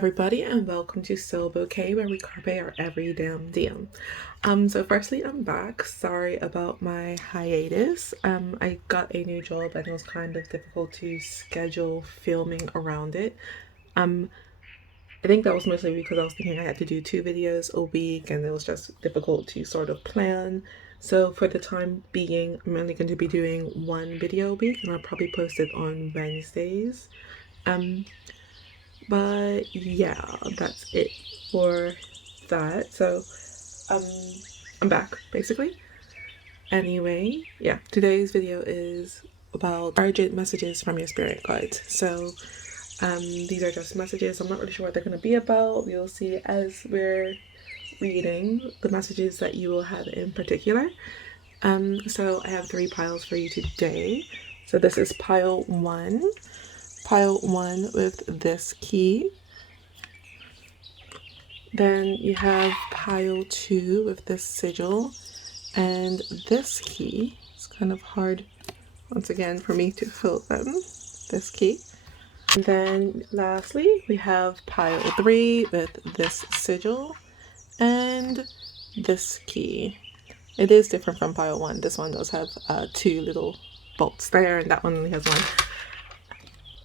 everybody, and welcome to Soul Bouquet, where we carpe our every damn diem. So firstly, I'm back. Sorry about my hiatus. I got a new job and it was kind of difficult to schedule filming around it. I think that was mostly because I was thinking I had to do 2 videos a week and it was just difficult to sort of plan. So for the time being, I'm only going to be doing 1 video a week and I'll probably post it on Wednesdays. But yeah, that's it for that. So I'm back basically. Anyway, yeah, today's video is about urgent messages from your spirit guides. So these are just messages. I'm not really sure what they're going to be about. We'll see as we're reading the messages that you will have in particular. So I have 3 piles for you today. So this is pile 1 with this key. Then you have pile 2 with this sigil and this key. It's kind of hard once again for me to hold them, this key. And then lastly we have pile 3 with this sigil and this key. It is different from pile 1. This one does have 2 little bolts there and that one only has 1.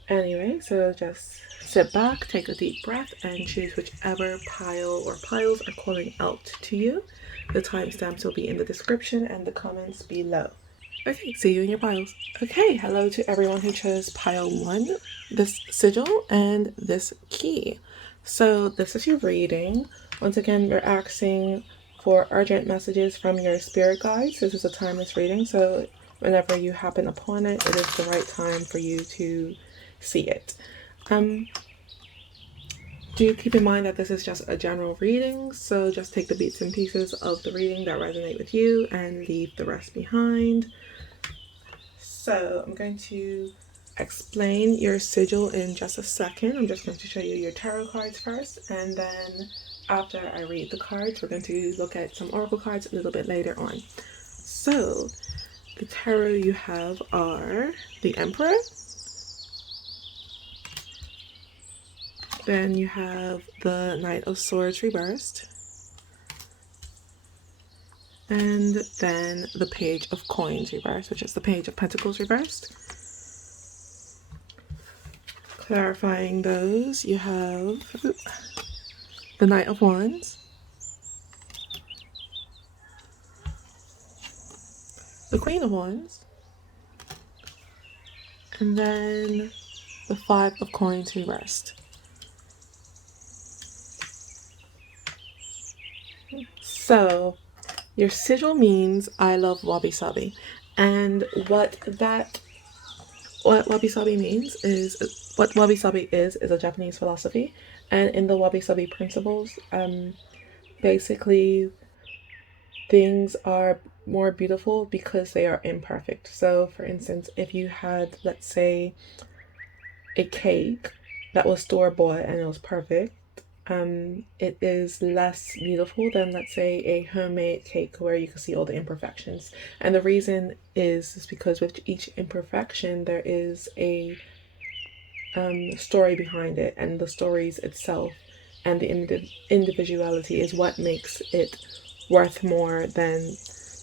Anyway, so just sit back, take a deep breath, and choose whichever pile or piles are calling out to you. The timestamps will be in the description and the comments below. Okay, see you in your piles. Okay, hello to everyone who chose pile 1, this sigil, and this key. So this is your reading. Once again, we're asking for urgent messages from your spirit guides. This is a timeless reading, so whenever you happen upon it, it is the right time for you to see it. Do keep in mind that this is just a general reading, so just take the bits and pieces of the reading that resonate with you and leave the rest behind. So I'm going to explain your sigil in just a second. I'm just going to show you your tarot cards first, and then after I read the cards, we're going to look at some oracle cards a little bit later on. So the tarot you have are the Emperor. Then you have the Knight of Swords reversed. And then the Page of Coins reversed, which is the Page of Pentacles reversed. Clarifying those, you have the Knight of Wands, the Queen of Wands, and then the 5 of Coins reversed. So your sigil means I love wabi sabi, and what wabi sabi means is a Japanese philosophy, and in the wabi sabi principles, basically things are more beautiful because they are imperfect. So for instance, if you had, let's say, a cake that was store-bought and it was perfect, it is less beautiful than, let's say, a homemade cake where you can see all the imperfections. And the reason is because with each imperfection there is a story behind it, and the stories itself and the individuality is what makes it worth more than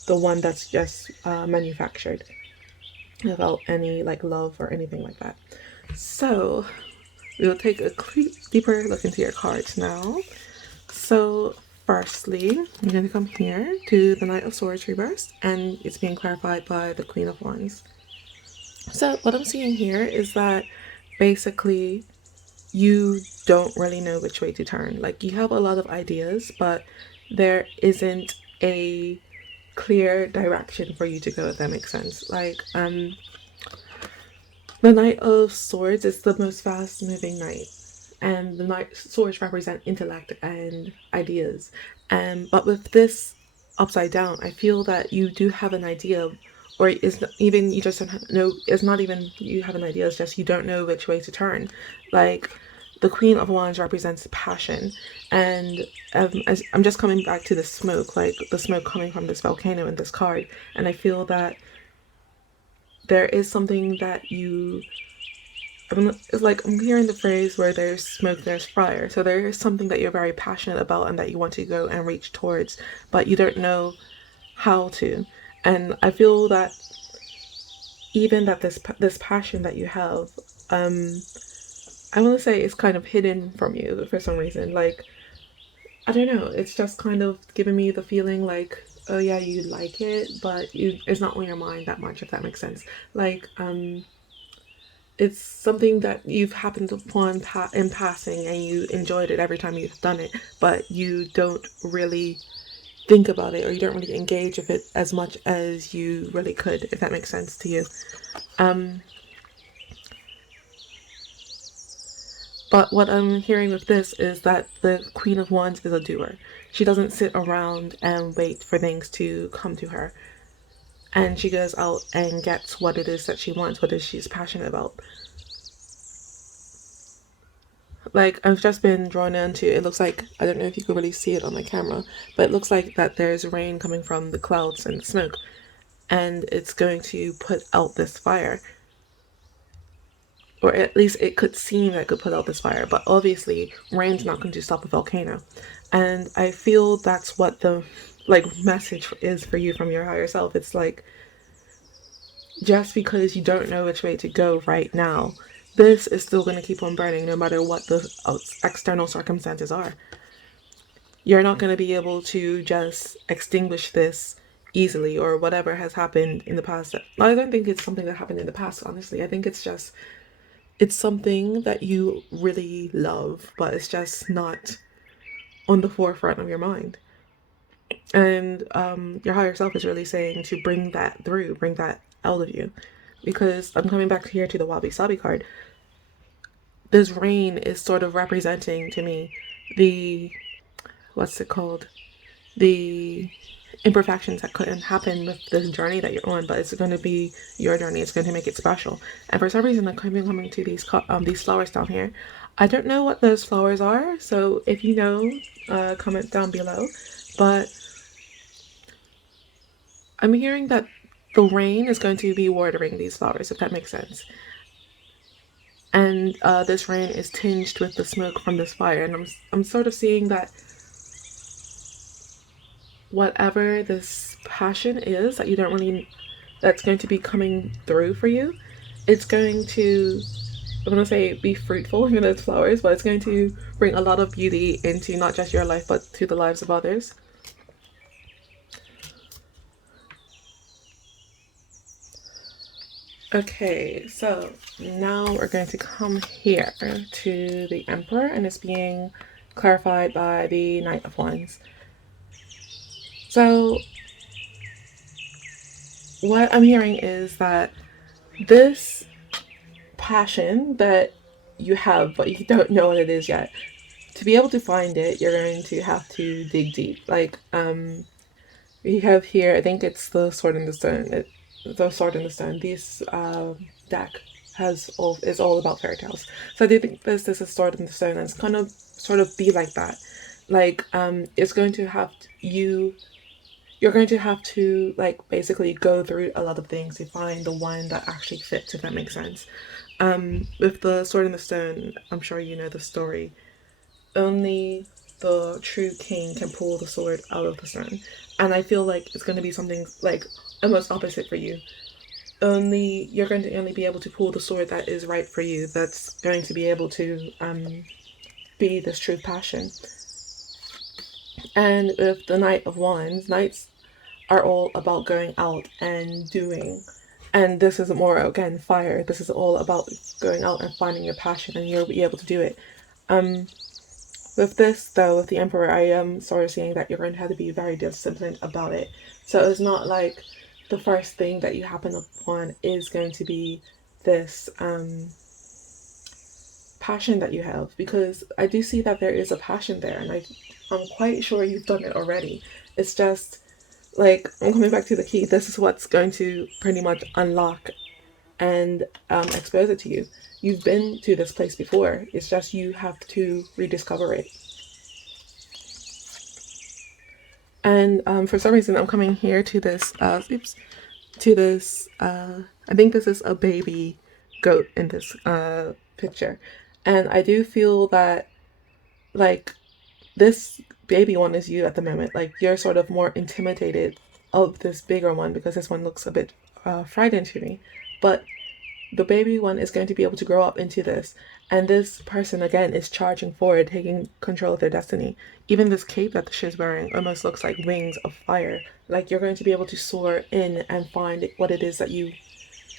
the one that's just manufactured without any love or anything like that. So we'll take a deeper look into your cards now. So firstly, I'm going to come here to the Knight of Swords reversed, and it's being clarified by the Queen of Wands. So what I'm seeing here is that basically you don't really know which way to turn. Like, you have a lot of ideas, but there isn't a clear direction for you to go, if that makes sense. Like, the Knight of Swords is the most fast-moving knight, and the Knight Swords represent intellect and ideas. But with this upside down, I feel that you do have an idea, or it's not even you just don't know. It's not even you have an idea. It's just you don't know which way to turn. Like, the Queen of Wands represents passion, and I'm just coming back to the smoke, like the smoke coming from this volcano in this card, and I feel that there is something that you it's like I'm hearing the phrase where there's smoke, there's fire. So there is something that you're very passionate about and that you want to go and reach towards, but you don't know how to. And I feel that even that this passion that you have, I want to say it's kind of hidden from you for some reason. Like, I don't know, it's just kind of giving me the feeling like, oh yeah, you like it, but it's not on your mind that much, if that makes sense. Like, it's something that you've happened upon in passing and you enjoyed it every time you've done it, but you don't really think about it or you don't really engage with it as much as you really could, if that makes sense to you. But what I'm hearing with this is that the Queen of Wands is a doer. She doesn't sit around and wait for things to come to her. And she goes out and gets what it is that she wants, what it is she's passionate about. Like, I've just been drawn into, it looks like, I don't know if you can really see it on my camera, but it looks like that there's rain coming from the clouds and the smoke. And it's going to put out this fire. Or at least it could seem that it could put out this fire, but obviously rain's not going to stop a volcano. And I feel that's what the message is for you from your higher self. It's like, just because you don't know which way to go right now, this is still going to keep on burning no matter what the external circumstances are. You're not going to be able to just extinguish this easily or whatever has happened in the past. I don't think it's something that happened in the past, honestly. I think it's something that you really love, but it's just not on the forefront of your mind. And your higher self is really saying to bring that through, bring that out of you. Because I'm coming back here to the Wabi Sabi card. This rain is sort of representing to me what's it called? The imperfections that couldn't happen with this journey that you're on, but it's going to be your journey. It's going to make it special. And for some reason, I'm coming to these flowers down here. I don't know what those flowers are, so if you know, comment down below. But I'm hearing that the rain is going to be watering these flowers, if that makes sense. And this rain is tinged with the smoke from this fire, and I'm sort of seeing that whatever this passion is that you don't really, that's going to be coming through for you, it's going to, I'm going to say be fruitful, even though it's flowers, but it's going to bring a lot of beauty into not just your life, but to the lives of others. Okay, so now we're going to come here to the Emperor, and it's being clarified by the Knight of Wands. So what I'm hearing is that this passion that you have, but you don't know what it is yet, to be able to find it, you're going to have to dig deep. Like, we have here, I think it's the Sword in the Stone. The Sword in the Stone. This deck is all about fairy tales. So I do think this is a Sword in the Stone, and it's kind of sort of be like that. Like, it's going to have you're going to have to like basically go through a lot of things to find the one that actually fits, if that makes sense. With the Sword in the Stone, I'm sure you know the story. Only the true king can pull the sword out of the stone. And I feel like it's going to be something like almost opposite for you. You're going to only be able to pull the sword that is right for you, that's going to be able to be this true passion. And with the Knight of Wands, knights are all about going out and doing. And this is more, again, fire. This is all about going out and finding your passion, and you'll be able to do it. With this, though, with the Emperor, I am sort of seeing that you're going to have to be very disciplined about it. So it's not like the first thing that you happen upon is going to be this passion that you have, because I do see that there is a passion there, and I'm quite sure you've done it already. It's just like, I'm coming back to the key. This is what's going to pretty much unlock and expose it to you. You've been to this place before. It's just you have to rediscover it. And for some reason, I'm coming here to this, I think this is a baby goat in this picture. And I do feel that, like, this baby one is you at the moment. Like, you're sort of more intimidated of this bigger one because this one looks a bit frightened to me. But the baby one is going to be able to grow up into this. And this person, again, is charging forward, taking control of their destiny. Even this cape that she's wearing almost looks like wings of fire. Like, you're going to be able to soar in and find what it is that you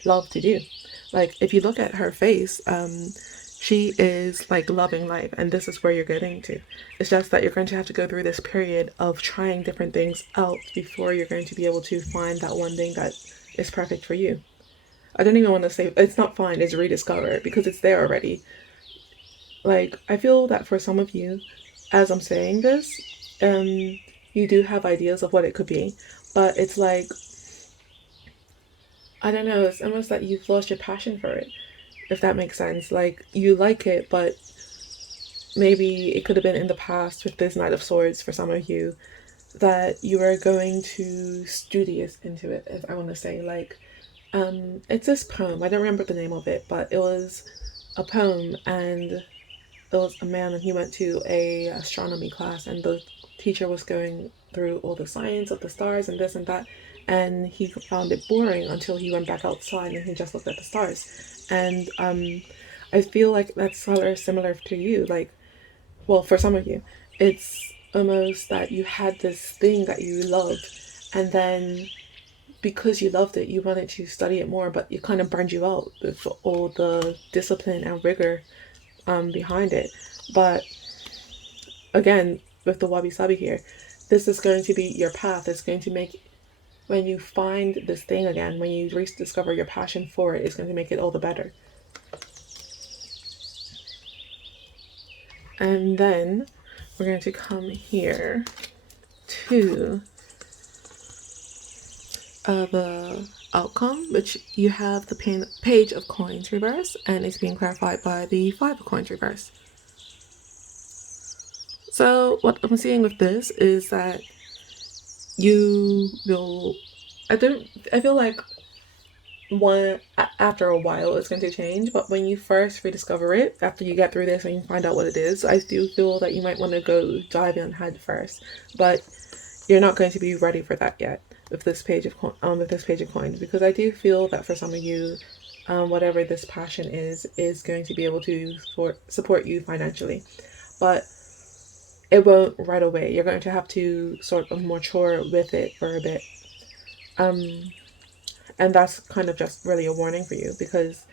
love to do. Like, if you look at her face, she is like loving life, and this is where you're getting to. It's just that you're going to have to go through this period of trying different things out before you're going to be able to find that one thing that is perfect for you. I don't even want to say it's not find, it's rediscover, because it's there already. Like, I feel that for some of you, as I'm saying this, you do have ideas of what it could be, but it's like, I don't know, it's almost like you've lost your passion for it, if that makes sense. Like, you like it, but maybe it could have been in the past with this Knight of Swords for some of you, that you were going too studious into it, if I want to say. Like, it's this poem, I don't remember the name of it, but it was a poem, and it was a man, and he went to a astronomy class, and the teacher was going through all the science of the stars and this and that, and he found it boring until he went back outside and he just looked at the stars. And I feel like that's similar to you. Like, well, for some of you, it's almost that you had this thing that you loved, and then because you loved it, you wanted to study it more, but it kind of burned you out with all the discipline and rigor behind it. But again, with the wabi sabi here, this is going to be your path. It's going to make, when you find this thing again, when you rediscover your passion for it, it's going to make it all the better. And then we're going to come here to the outcome, which you have the page of coins reverse, and it's being clarified by the 5 of coins reverse. So what I'm seeing with this is that you will, I feel like after a while it's going to change, but when you first rediscover it, after you get through this and you find out what it is, I do feel that you might want to go dive in head first, but you're not going to be ready for that yet with this page of coins, because I do feel that for some of you, whatever this passion is going to be able to support you financially, but it won't right away. You're going to have to sort of mature with it for a bit. And that's kind of just really a warning for you, because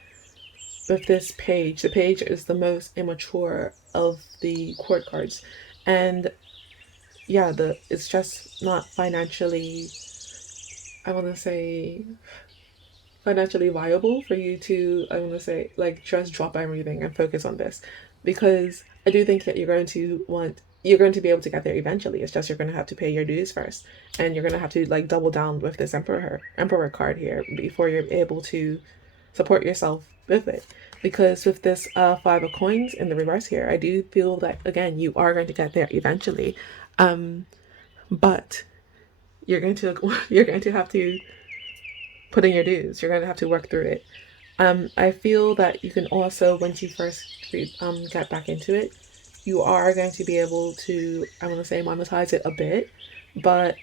with this page, the page is the most immature of the court cards. And yeah, it's just not financially, I want to say, financially viable for you to, I want to say, like, just drop everything and focus on this, because I do think that you're going to be able to get there eventually. It's just you're going to have to pay your dues first, and you're going to have to like double down with this emperor card here before you're able to support yourself with it. Because with this 5 of coins in the reverse here, I do feel that again you are going to get there eventually, but you're going to have to put in your dues. You're going to have to work through it. I feel that you can also, once you first get back into it, you are going to be able to, I want to say, monetize it a bit, but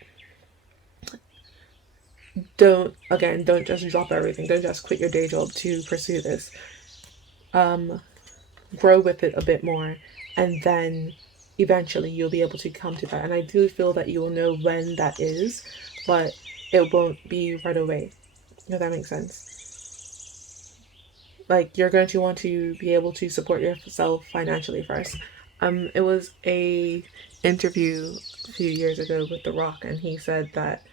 don't just drop everything. Don't just quit your day job to pursue this. Grow with it a bit more, and then eventually you'll be able to come to that. And I do feel that you will know when that is, but it won't be right away, if that makes sense. Like, you're going to want to be able to support yourself financially first. It was a interview a few years ago with The Rock, and he said that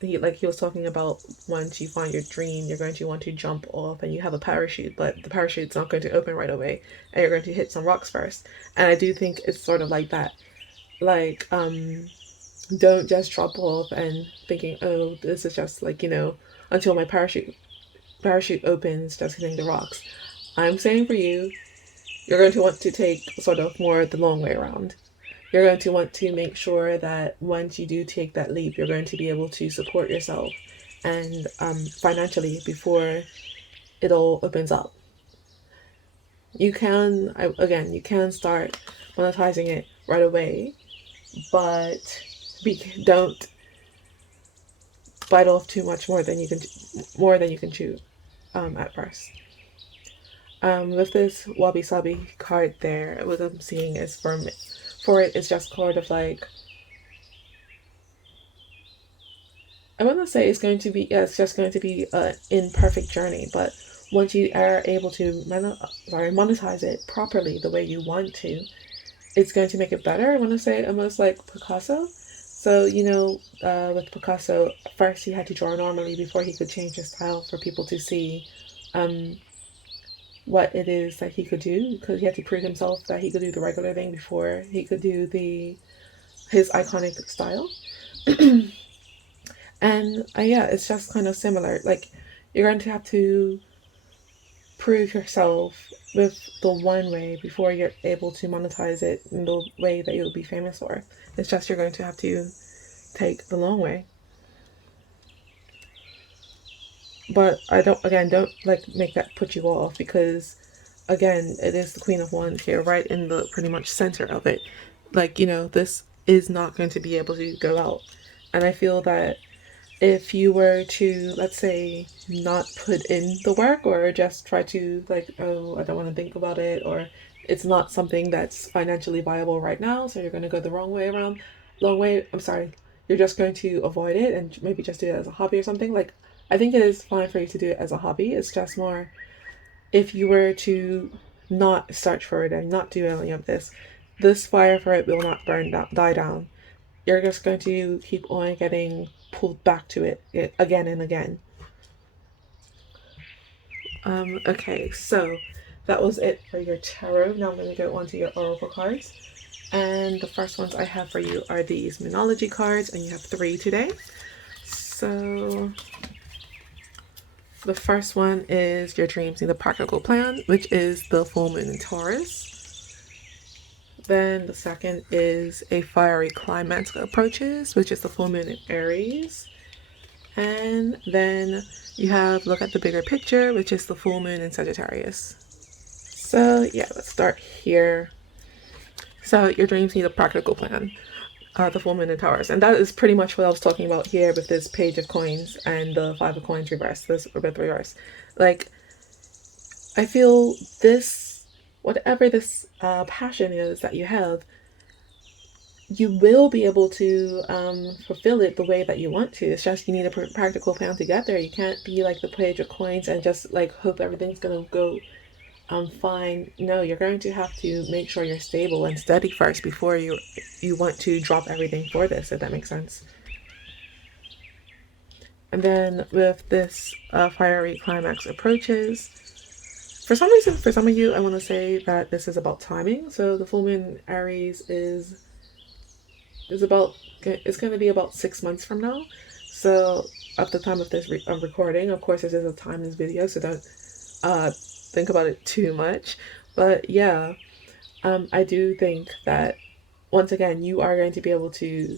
he was talking about once you find your dream, you're going to want to jump off, and you have a parachute, but the parachute's not going to open right away, and you're going to hit some rocks first. And I do think it's sort of like that. Like, don't just drop off and thinking, oh, this is just like, until my parachute opens, just hitting the rocks. I'm saying for you, you're going to want to take sort of more the long way around. You're going to want to make sure that once you do take that leap, you're going to be able to support yourself and financially before it all opens up. you can, again, you can start monetizing it right away, but don't bite off too much more than you can chew at first. With this wabi sabi card there, what I'm seeing is for it, it's just kind of like, I want to say it's going to be, yeah, it's just going to be an imperfect journey, but once you are able to monetize it properly the way you want to, it's going to make it better. I want to say almost like Picasso. So, with Picasso, first he had to draw normally before he could change his style for people to see um, what it is that he could do, because he had to prove himself that he could do the regular thing before he could do his iconic style. And yeah, it's just kind of similar. Like, you're going to have to prove yourself with the one way before you're able to monetize it in the way that you'll be famous for. It's just you're going to have to take the long way. But don't like make that put you off, because again, it is the Queen of Wands here, right in the pretty much center of it. Like, this is not going to be able to go out. And I feel that if you were to, let's say, not put in the work, or just try to, like, oh, I don't want to think about it, or it's not something that's financially viable right now, so you're going to go the long way, I'm sorry, you're just going to avoid it and maybe just do it as a hobby or something. Like, I think it is fine for you to do it as a hobby. It's just more, if you were to not search for it and not do any of this fire for it will not die down. You're just going to keep on getting pulled back to it again and again. Okay, so that was it for your tarot. Now I'm going to go on to your oracle cards. And the first ones I have for you are these Monology cards, and you have 3 today. So the first one is your dreams need a practical plan, which is the full moon in Taurus. Then the second is a fiery climax approaches, which is the full moon in Aries. And then you have look at the bigger picture, which is the full moon in Sagittarius. So yeah, let's start here. So your dreams need a practical plan. The full moon in Taurus, and that is pretty much what I was talking about here with this page of coins and the 5 of coins reverse, this reverse. Like, I feel this, whatever this passion is that you have, you will be able to fulfill it the way that you want to. It's just you need a practical plan to get there. You can't be like the page of coins and just like hope everything's gonna go fine. No, you're going to have to make sure you're stable and steady first before you want to drop everything for this, if that makes sense. And then with this fiery climax approaches, for some reason, for some of you, I want to say that this is about timing. So the full moon Aries is it's going to be about 6 months from now. So at the time of this recording, of course, this is a timeless video, so don't think about it too much. But yeah, I do think that once again, you are going to be able to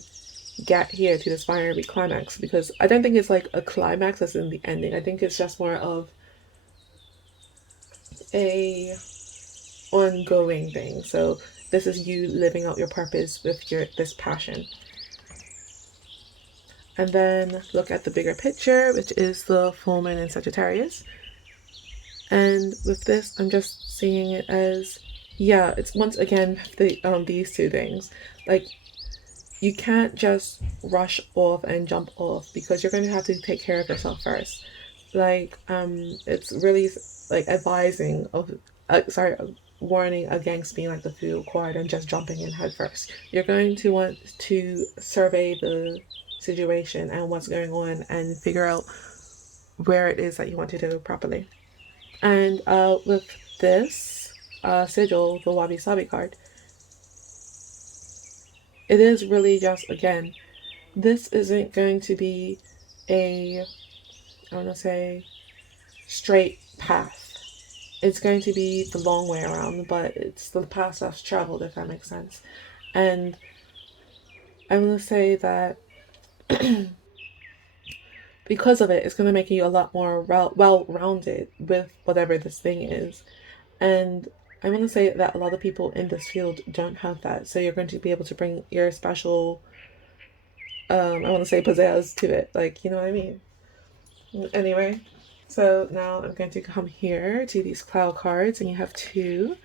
get here to this fiery climax, because I don't think it's like a climax as in the ending. I think it's just more of a ongoing thing. So this is you living out your purpose with this passion. And then look at the bigger picture, which is the full moon in Sagittarius. And with this, I'm just seeing it as, yeah, it's once again these two things. Like, you can't just rush off and jump off, because you're going to have to take care of yourself first. Like, it's really like advising of, warning against being like the fool card and just jumping in head first. You're going to want to survey the situation and what's going on and figure out where it is that you want to do properly. And with this sigil, the Wabi Sabi card, it is really just, again, this isn't going to be I want to say, straight path. It's going to be the long way around, but it's the path that's traveled, if that makes sense. And I'm going to say that because of it, it's going to make you a lot more well-rounded with whatever this thing is. And I want to say that a lot of people in this field don't have that. So you're going to be able to bring your special, I want to say pizzazz to it. Like, you know what I mean? Anyway, so now I'm going to come here to these cloud cards, and you have two.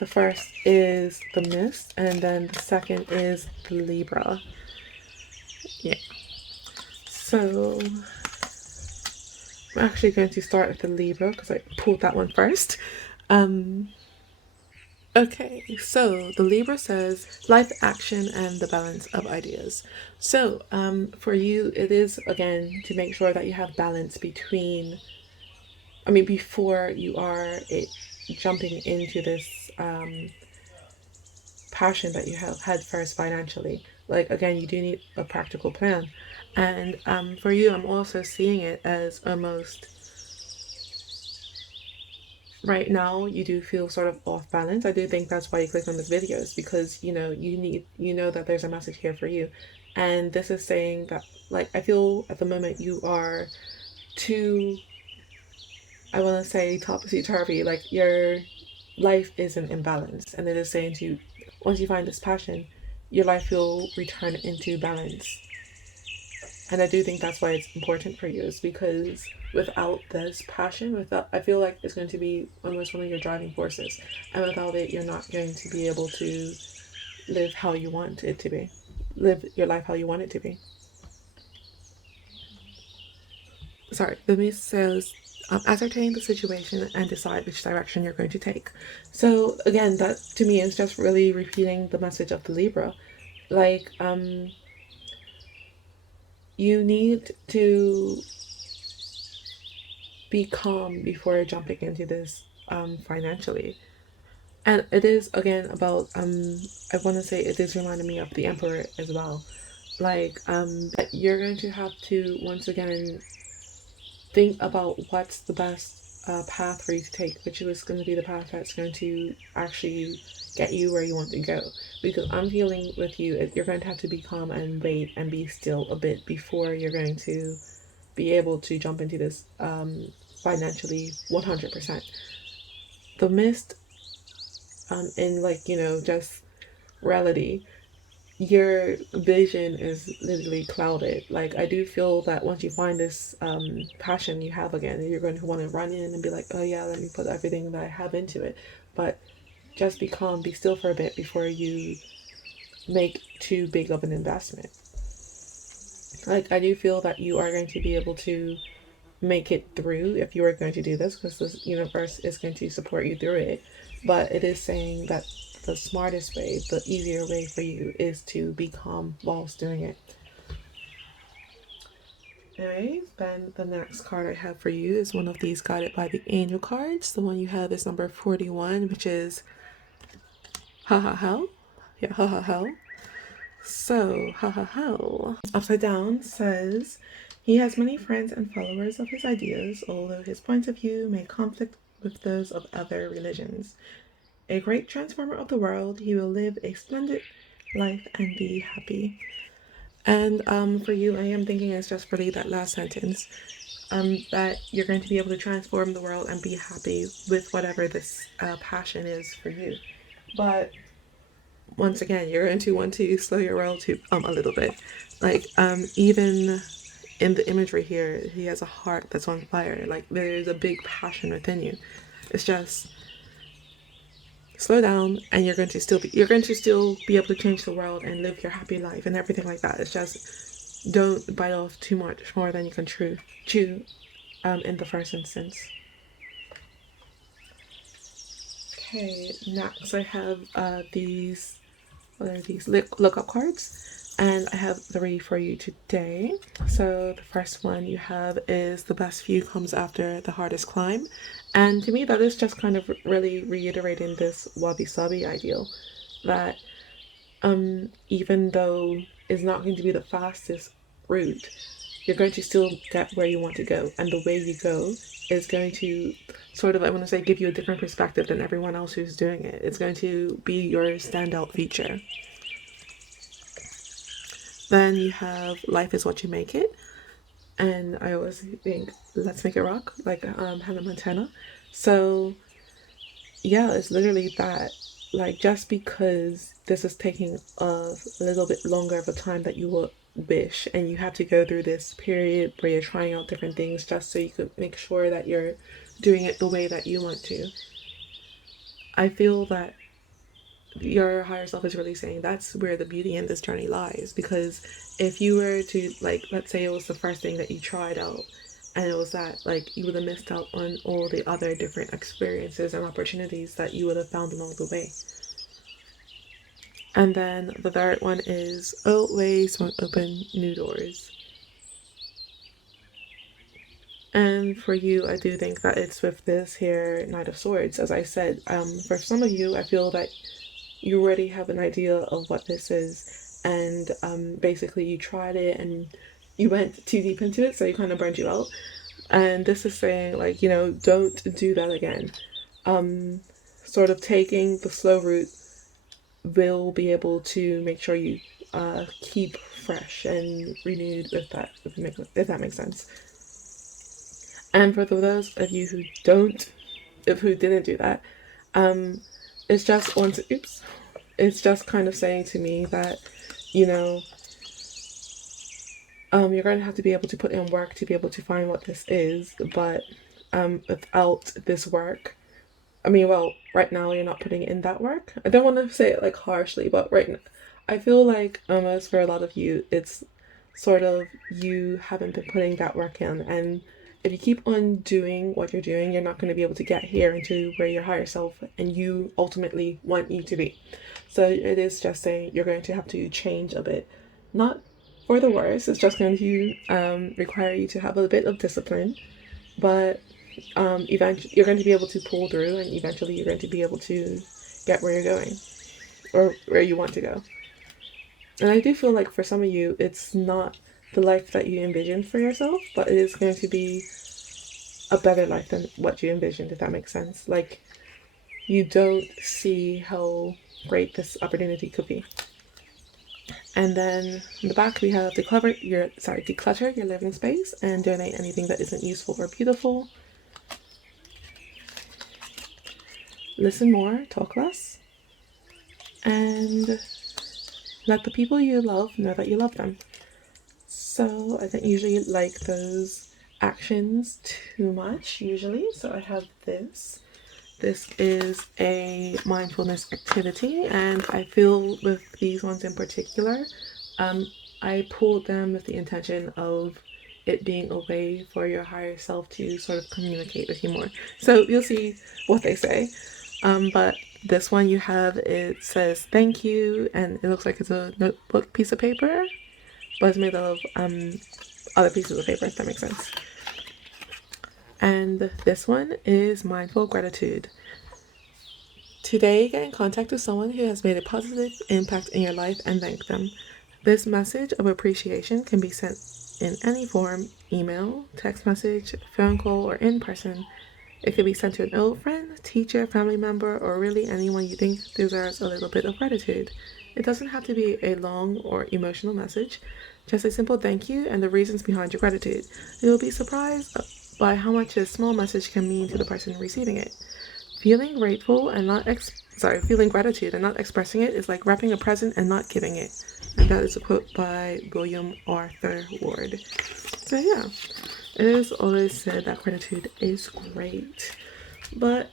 The first is the Mist, and then the second is the Libra. Yeah. So I'm actually going to start with the Libra because I pulled that one first. Okay, so the Libra says life, action, and the balance of ideas. So, for you, it is again to make sure that you have balance between, before you are jumping into this passion that you have had first financially. Like, again, you do need a practical plan. And for you, I'm also seeing it as almost right now you do feel sort of off balance. I do think that's why you clicked on this video, is because you know that there's a message here for you. And this is saying that, like, I feel at the moment you are too, I want to say, topsy-turvy. Like, your life isn't in balance, and it is saying to you, once you find this passion, your life will return into balance. And I do think that's why it's important for you, is because without this passion, without, I feel like it's going to be almost one of your driving forces. And without it, you're not going to be able to live how you want it to be. Live your life how you want it to be. Sorry, the Muse says, ascertain the situation and decide which direction you're going to take. So again, that to me is just really repeating the message of the Libra. Like, you need to be calm before jumping into this financially. And it is again about I want to say it is reminding me of the Emperor as well. Like, that you're going to have to once again think about what's the best path for you to take, which is going to be the path that's going to actually get you where you want to go. Because I'm feeling with you, you're going to have to be calm and wait and be still a bit before you're going to be able to jump into this financially 100%. The Mist, in, like, just reality, your vision is literally clouded. Like, I do feel that once you find this passion you have again, you're going to want to run in and be like, oh yeah, let me put everything that I have into it. But just be calm, be still for a bit before you make too big of an investment. Like, I do feel that you are going to be able to make it through if you are going to do this, because this universe is going to support you through it. But it is saying that the smartest way, the easier way for you, is to be calm whilst doing it. Anyway, then the next card I have for you is one of these guided by the angel cards. The one you have is number 41, which is ha ha hell. Yeah, ha ha hell. So, ha ha hell. Upside down says, he has many friends and followers of his ideas, although his points of view may conflict with those of other religions. A great transformer of the world, he will live a splendid life and be happy. And for you, I am thinking it's just really that last sentence, that you're going to be able to transform the world and be happy with whatever this passion is for you. But once again, you're going to want to slow your roll to a little bit. Like, even in the imagery here, he has a heart that's on fire. Like, there's a big passion within you. It's just slow down, and you're going to still be able to change the world and live your happy life and everything like that. It's just, don't bite off too much more than you can chew in the first instance. Okay, next I have these, what are these, lookup cards, and I have 3 for you today. So the first one you have is the best view comes after the hardest climb. And to me, that is just kind of really reiterating this wabi-sabi ideal, that even though it's not going to be the fastest route, you're going to still get where you want to go. And the way you go is going to sort of, I want to say, give you a different perspective than everyone else who's doing it. It's going to be your standout feature. Then you have life is what you make it. And I always think, let's make it rock, like Hannah Montana. So yeah, it's literally that. Like, just because this is taking a little bit longer of a time that you would wish, and you have to go through this period where you're trying out different things just so you could make sure that you're doing it the way that you want to. I feel that your higher self is really saying that's where the beauty in this journey lies. Because if you were to, like, let's say it was the first thing that you tried out, and it was that, like, you would have missed out on all the other different experiences and opportunities that you would have found along the way. And then the third one is old ways won't open new doors. And for you, I do think that it's with this here Knight of Swords. As I said, for some of you, I feel that you already have an idea of what this is, and basically you tried it and you went too deep into it, so you kind of burned you out. And this is saying, like, you know, don't do that again. Sort of taking the slow route will be able to make sure you keep fresh and renewed with that, if that makes sense. And for those of you who didn't do that, it's just it's just kind of saying to me that, you know, you're going to have to be able to put in work to be able to find what this is, but without this work, I mean, well, right now you're not putting in that work. I don't want to say it like harshly, but right now, I feel like almost for a lot of you, it's sort of you haven't been putting that work in, and if you keep on doing what you're doing, you're not going to be able to get here into where your higher self and you ultimately want you to be. So it is just saying you're going to have to change a bit, not for the worse. It's just going to require you to have a bit of discipline, but eventually you're going to be able to pull through, and eventually you're going to be able to get where you're going or where you want to go. And I do feel like for some of you, it's not the life that you envisioned for yourself, but it is going to be a better life than what you envisioned, if that makes sense. Like, you don't see how great this opportunity could be. And then in the back we have declutter your living space and donate anything that isn't useful or beautiful. Listen more, talk less, and let the people you love know that you love them. So I don't usually like those actions too much usually. So I have this. This is a mindfulness activity, and I feel with these ones in particular, I pulled them with the intention of it being a way for your higher self to sort of communicate with you more. So you'll see what they say. But this one you have, it says thank you, and it looks like it's a notebook piece of paper, but it's made of other pieces of paper, if that makes sense. And this one is mindful gratitude. Today, get in contact with someone who has made a positive impact in your life and thank them. This message of appreciation can be sent in any form: email, text message, phone call, or in person. It can be sent to an old friend, teacher, family member, or really anyone you think deserves a little bit of gratitude. It doesn't have to be a long or emotional message, just a simple thank you and the reasons behind your gratitude. You'll be surprised by how much a small message can mean to the person receiving it. Feeling gratitude and not expressing it is like wrapping a present and not giving it. And that is a quote by William Arthur Ward. So yeah, it is always said that gratitude is great. But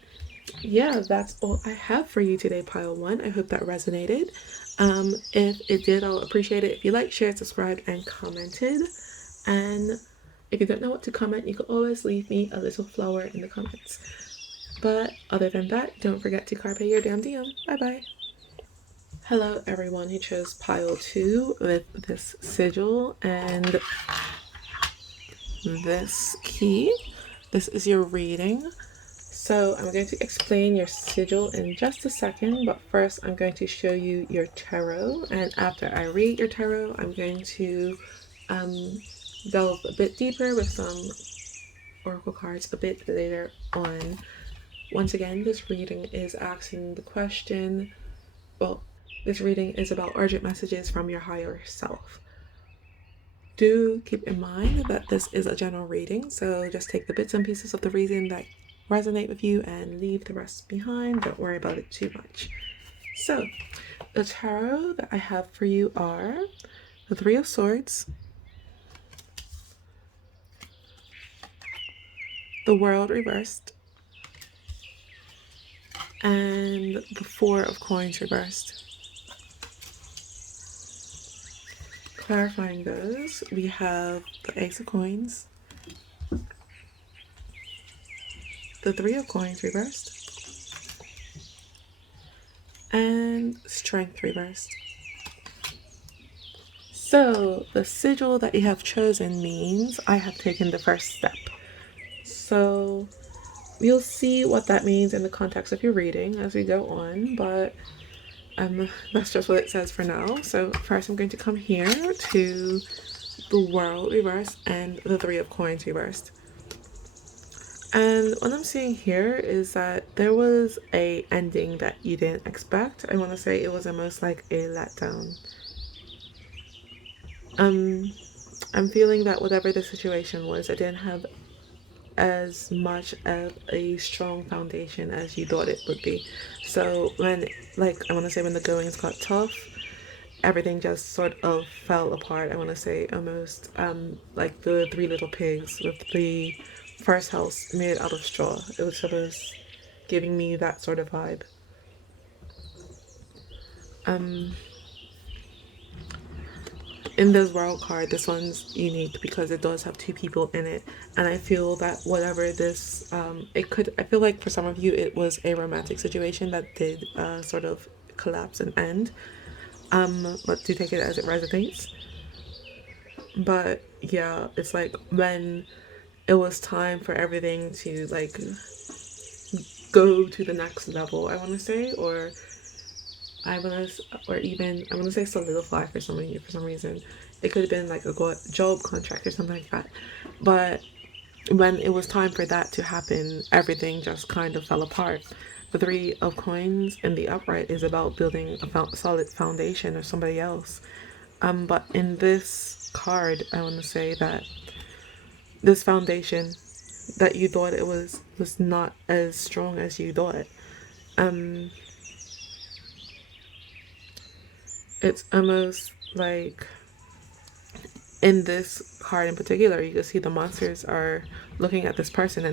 yeah, that's all I have for you today, pile one. I hope that resonated. If it did, I'll appreciate it if you like, shared, subscribed, and commented. And if you don't know what to comment, you can always leave me a little flower in the comments. But other than that, don't forget to carpe your damn diem. Bye bye. Hello everyone who chose pile 2 with this sigil and this key. This is your reading. So I'm going to explain your sigil in just a second, but first I'm going to show you your tarot, and after I read your tarot, I'm going to delve a bit deeper with some oracle cards a bit later on. Once again, this reading is asking the question, this reading is about urgent messages from your higher self. Do keep in mind that this is a general reading, so just take the bits and pieces of the reading that resonate with you and leave the rest behind. Don't worry about it too much. So, the tarot that I have for you are the Three of Swords, the World reversed, and the Four of Coins reversed. Clarifying those, we have the Ace of Coins, the Three of Coins reversed, and Strength reversed. So the sigil that you have chosen means I have taken the first step. So you'll see what that means in the context of your reading as we go on, but that's just what it says for now. So first I'm going to come here to the World reversed and the Three of Coins reversed. And what I'm seeing here is that there was a ending that you didn't expect. I want to say it was almost like a letdown. I'm feeling that whatever the situation was, it didn't have as much of a strong foundation as you thought it would be. So when, like, I want to say when the goings got tough, everything just sort of fell apart. I want to say almost like the Three Little Pigs with the first house made out of straw. It was sort of giving me that sort of vibe. In this World card, this one's unique because it does have two people in it, and I feel that whatever this I feel like for some of you it was a romantic situation that did sort of collapse and end, but do take it as it resonates. But yeah, it's like when it was time for everything to like go to the next level, I want to say, or I want to, or even I want to say solidify for some of you for some reason. It could have been like a job contract or something like that. But when it was time for that to happen, everything just kind of fell apart. The Three of Coins in the upright is about building a solid foundation of somebody else. But in this card, I want to say that this foundation that you thought it was not as strong as you thought. It's almost like in this card in particular, you can see the monsters are looking at this person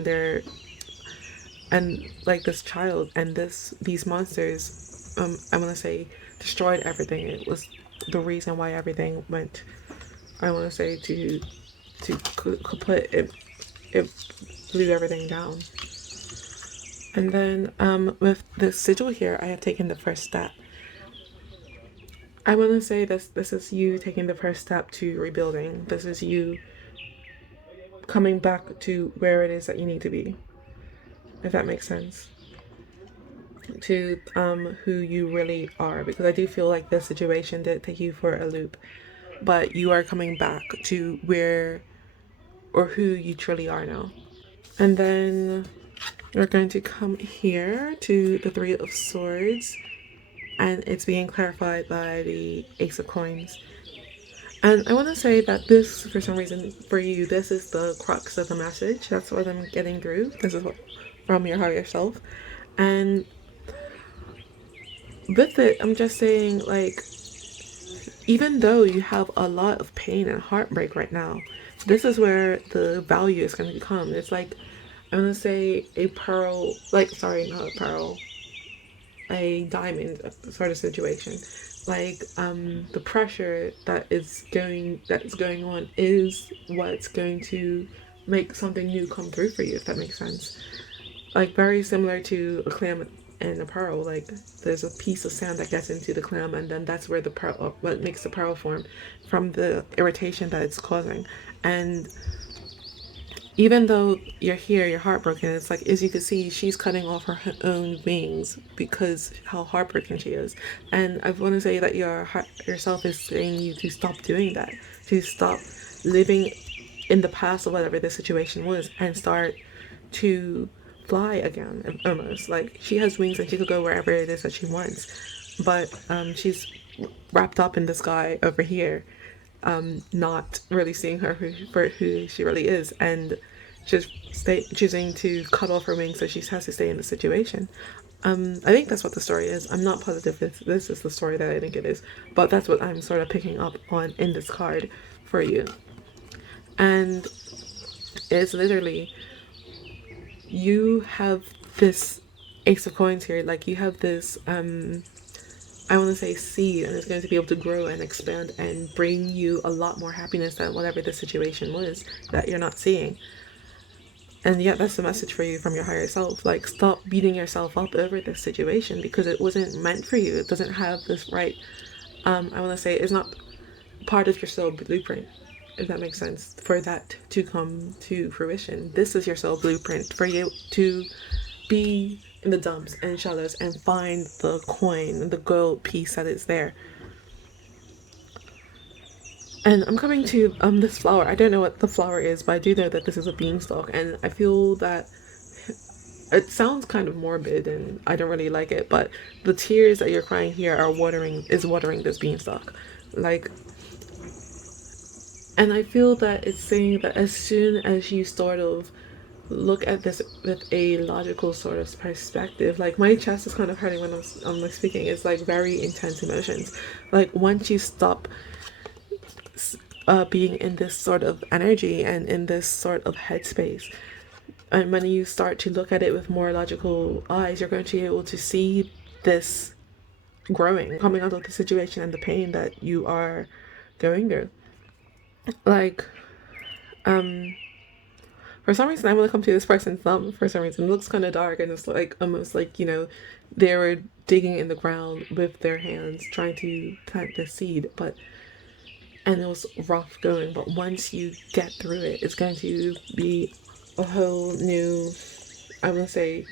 and like this child, and these monsters, I want to say, destroyed everything. It was the reason why everything went. I want to say to put it, it blew everything down. And then with the sigil here, I have taken the first step. I want to say this is you taking the first step to rebuilding. This is you coming back to where it is that you need to be, if that makes sense, to who you really are, because I do feel like this situation did take you for a loop, but you are coming back to where or who you truly are now. And then we're going to come here to the Three of Swords, and it's being clarified by the Ace of Coins. And I want to say that this, for some reason, for you, this is the crux of the message. That's what I'm getting through. This is what, from your higher self. And with it, I'm just saying, like, even though you have a lot of pain and heartbreak right now, this is where the value is going to come. It's like, I'm going to say a pearl, like, sorry, not a pearl, a diamond sort of situation. Like the pressure that's going on is what's going to make something new come through for you, if that makes sense. Like very similar to a clam and a pearl. Like there's a piece of sand that gets into the clam, and then that's where the pearl, what makes the pearl form, from the irritation that it's causing. And even though you're here, you're heartbroken, it's like, as you can see, she's cutting off her own wings because how heartbroken she is. And I want to say that yourself is saying you to stop doing that, to stop living in the past of whatever the situation was, and start to fly again. Almost like she has wings and she could go wherever it is that she wants, but she's wrapped up in the sky over here, not really seeing her for who she really is. And just choosing to cut off her wings so she has to stay in the situation. I think that's what the story is. I'm not positive if this is the story that I think it is, but that's what I'm sort of picking up on in this card for you. And it's literally, you have this Ace of Coins here, like you have this I want to say seed, and it's going to be able to grow and expand and bring you a lot more happiness than whatever the situation was that you're not seeing. And yeah, that's the message for you from your higher self. Like, stop beating yourself up over this situation because it wasn't meant for you. It doesn't have this right, I want to say, it's not part of your soul blueprint, if that makes sense, for that to come to fruition. This is your soul blueprint for you to be in the dumps and shallows and find the coin, the gold piece that is there. And I'm coming to this flower. I don't know what the flower is, but I do know that this is a beanstalk, and I feel that it sounds kind of morbid and I don't really like it, but the tears that you're crying here are watering this beanstalk. Like, and I feel that it's saying that as soon as you sort of look at this with a logical sort of perspective, like my chest is kind of hurting when I'm like speaking. It's like very intense emotions. Like once you stop being in this sort of energy and in this sort of headspace, and when you start to look at it with more logical eyes, you're going to be able to see this growing, coming out of the situation and the pain that you are going through. Like, for some reason, I want to come to this person's thumb. For some reason, it looks kind of dark, and it's like almost like, you know, they were digging in the ground with their hands, trying to plant the seed, and it was rough going. But once you get through it, it's going to be a whole new, I want to say,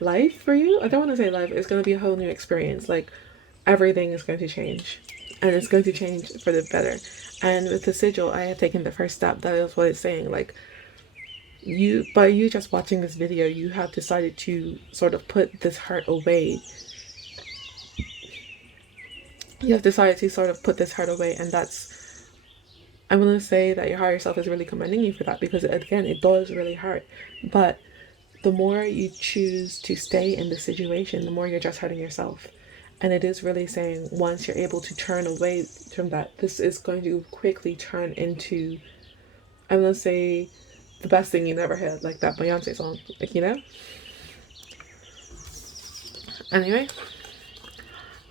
life for you. I don't want to say life. It's going to be a whole new experience. Like, everything is going to change, and it's going to change for the better. And with the sigil, I have taken the first step. That is what it's saying. Like, by you just watching this video, you have decided to sort of put this hurt away. You have decided to sort of put this hurt away, and that's, I want to say that your higher self is really commending you for that, because again, it does really hurt. But the more you choose to stay in the situation, the more you're just hurting yourself. And it is really saying, once you're able to turn away from that, this is going to quickly turn into, I'm going to say, the best thing you never had, like that Beyonce song, like, you know? Anyway,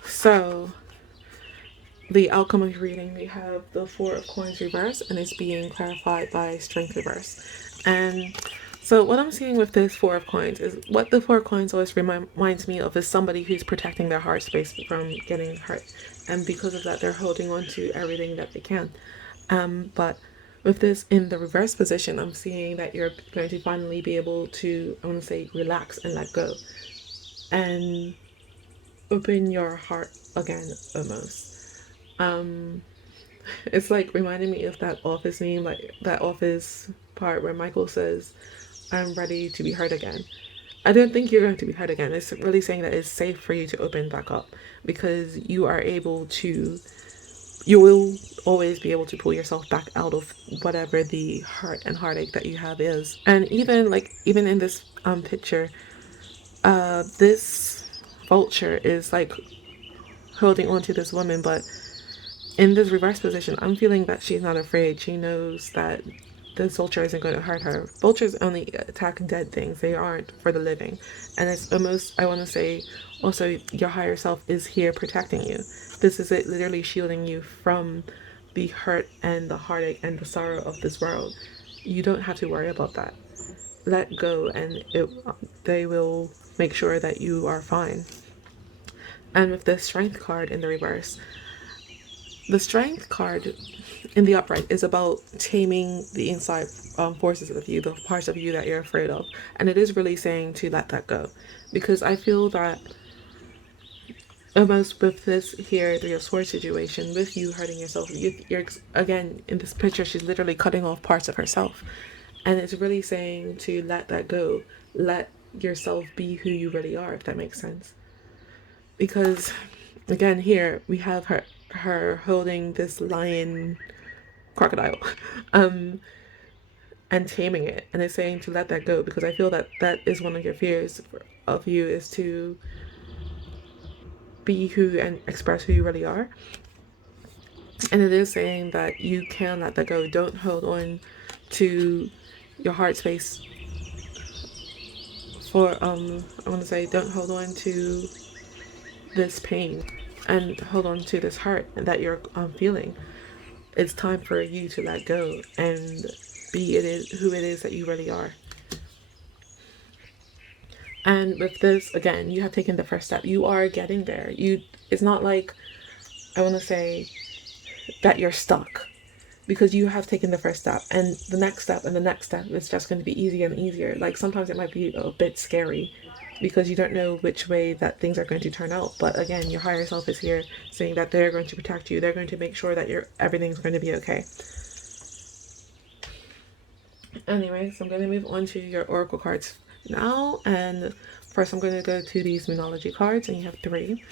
so the outcome of your reading, we have the Four of Coins reverse, and it's being clarified by Strength reverse. And so what I'm seeing with this Four of Coins is, what the Four of Coins always reminds me of is somebody who's protecting their heart space from getting hurt. And because of that, they're holding on to everything that they can. But with this in the reverse position, I'm seeing that you're going to finally be able to, I want to say, relax and let go. And open your heart again, almost. It's like reminding me of that Office meme, like that Office part where Michael says, I'm ready to be hurt again. I don't think you're going to be hurt again. It's really saying that it's safe for you to open back up, because you are able to, you will always be able to pull yourself back out of whatever the hurt and heartache that you have is. And even in this picture, this vulture is like holding on to this woman, but in this reverse position, I'm feeling that she's not afraid. She knows that the vulture isn't going to hurt her. Vultures only attack dead things. They aren't for the living. And it's almost, I want to say, also your higher self is here protecting you. This is it, literally shielding you from the hurt and the heartache and the sorrow of this world. You don't have to worry about that. Let go, and they will make sure that you are fine. And with the Strength card in the reverse, the Strength card in the upright is about taming the inside forces of you, the parts of you that you're afraid of. And it is really saying to let that go. Because I feel that almost with this here, the sword situation, with you hurting yourself, you're again, in this picture, she's literally cutting off parts of herself. And it's really saying to let that go. Let yourself be who you really are, if that makes sense. Because again, here we have her holding this lion crocodile, and taming it. And it's saying to let that go, because I feel that that is one of your fears of you, is to be who and express who you really are. And it is saying that you can let that go. Don't hold on to your heart space for I want to say, don't hold on to this pain and hold on to this hurt that you're feeling. It's time for you to let go and be it is who it is that you really are. And with this, again, you have taken the first step. You are getting there. It's not like, I want to say, that you're stuck, because you have taken the first step, and the next step and the next step is just going to be easier and easier. Like sometimes it might be a bit scary because you don't know which way that things are going to turn out. But again, your higher self is here saying that they're going to protect you. They're going to make sure that everything's going to be okay. Anyway, so I'm going to move on to your oracle cards now, and first I'm going to go to these Moonology cards, and you have 3.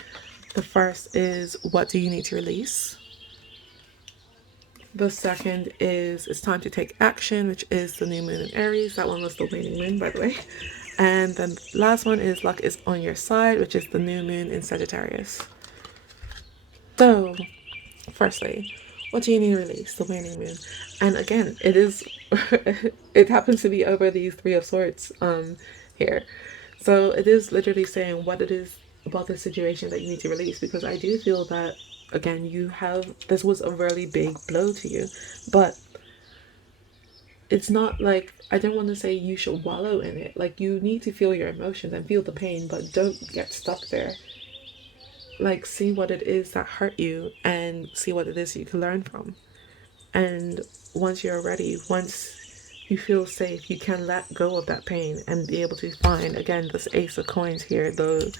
The first is, what do you need to release? The second is, it's time to take action, which is the new moon in Aries. That one was the waning moon, by the way. And then the last one is, luck is on your side, which is the new moon in Sagittarius. So, firstly, what do you need to release? The waning moon. And again, it is, it happens to be over these 3 of Swords here. So it is literally saying what it is about the situation that you need to release, because I do feel that, again, this was a really big blow to you, but it's not like, I don't want to say you should wallow in it. Like, you need to feel your emotions and feel the pain, but don't get stuck there. Like, see what it is that hurt you and see what it is you can learn from. And once you're ready, once you feel safe, you can let go of that pain and be able to find, again, this Ace of Coins here, the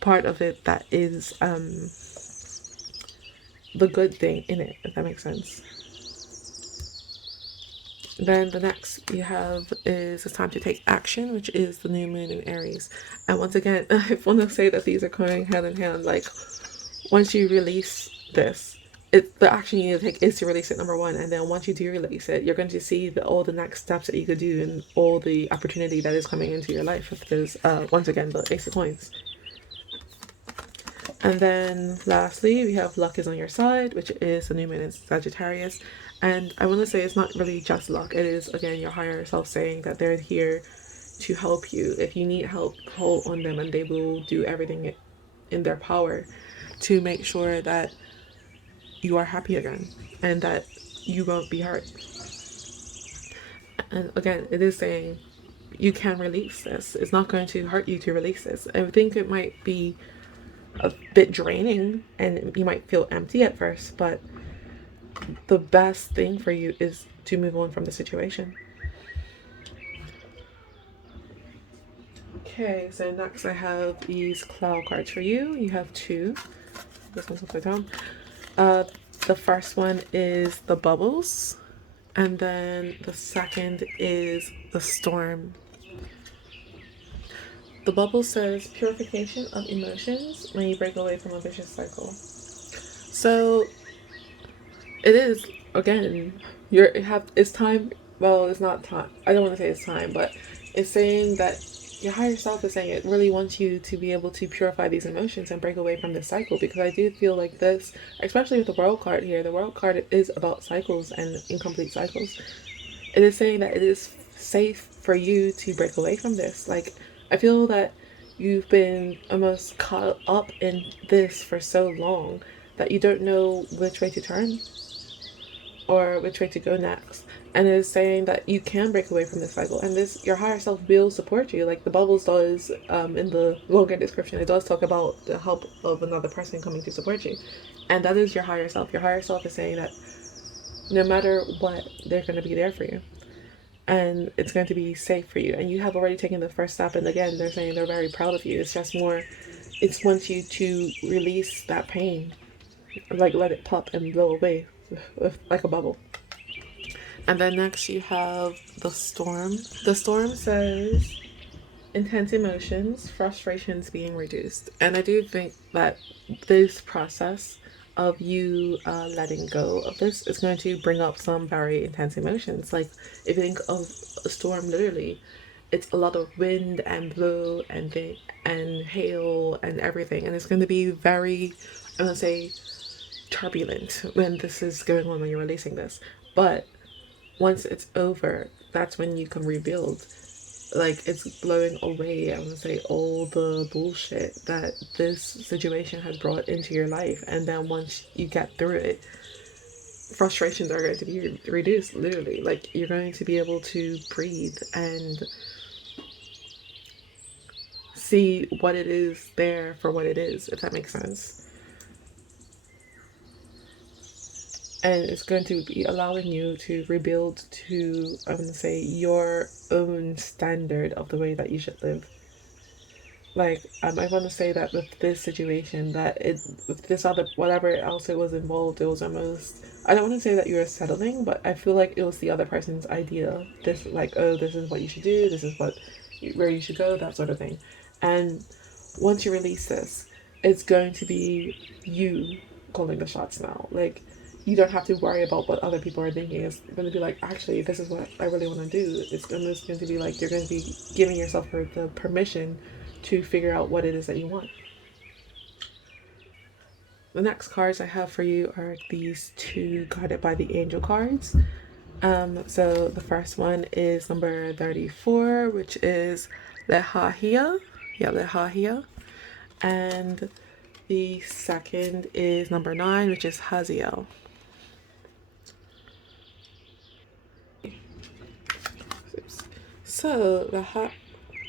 part of it that is the good thing in it, if that makes sense. Then the next you have is, it's time to take action, which is the new moon in Aries. And once again, I want to say that these are going hand in hand. Like, once you release this, the action you need to take is to release it, number 1. And then once you do release it, you're going to see all the next steps that you could do and all the opportunity that is coming into your life with this, once again, the Ace of Coins. And then lastly, we have luck is on your side, which is the new moon in Sagittarius. And I want to say it's not really just luck. It is, again, your higher self saying that they're here to help you. If you need help, call on them and they will do everything in their power to make sure that you are happy again and that you won't be hurt. And again, it is saying you can release this. It's not going to hurt you to release this. I think it might be a bit draining and you might feel empty at first, but the best thing for you is to move on from the situation. Okay, so next I have these Clow Cards for you. You have 2. This one's upside down. The first one is the Bubbles, and then the second is the Storm. The Bubble says purification of emotions when you break away from a vicious cycle. So it is, again, it's time. Well, it's not time. I don't want to say it's time, but it's saying that your higher self is saying it really wants you to be able to purify these emotions and break away from this cycle, because I do feel like this, especially with the World card here, the World card is about cycles and incomplete cycles. It is saying that it is safe for you to break away from this. Like, I feel that you've been almost caught up in this for so long that you don't know which way to turn or which way to go next. And it is saying that you can break away from this cycle, and this, your higher self will support you. Like the Bubbles does, in the longer description, it does talk about the help of another person coming to support you, and that is your higher self. Your higher self is saying that no matter what, they're going to be there for you, and it's going to be safe for you, and you have already taken the first step. And again, they're saying they're very proud of you. It's just more, it's wants you to release that pain, like let it pop and blow away like a bubble. And then next you have the Storm. The Storm says intense emotions, frustrations being reduced. And I do think that this process of you letting go of this is going to bring up some very intense emotions. Like, if you think of a storm, literally, it's a lot of wind and blow and hail and everything, and it's going to be very, I'm gonna say, turbulent when this is going on, when you're releasing this. But once it's over, that's when you can rebuild. Like, it's blowing away, I want to say, all the bullshit that this situation has brought into your life. And then once you get through it, frustrations are going to be reduced, literally. Like, you're going to be able to breathe and see what it is there for what it is, if that makes sense. And it's going to be allowing you to rebuild to, I'm going to say, your own standard of the way that you should live. Like, I want to say that with this situation, that it, with this other, whatever else it was involved, it was almost, I don't want to say that you were settling, but I feel like it was the other person's idea. This, like, oh, this is what you should do, this is where you should go, that sort of thing. And once you release this, it's going to be you calling the shots now. Like, you don't have to worry about what other people are thinking. It's going to be like, actually, this is what I really want to do. It's going to be like, you're going to be giving yourself the permission to figure out what it is that you want. The next cards I have for you are these two guided by the angel cards. So the first one is number 34, which is Lehahia. Yeah, Lehahia. And the second is number 9, which is Haziel. So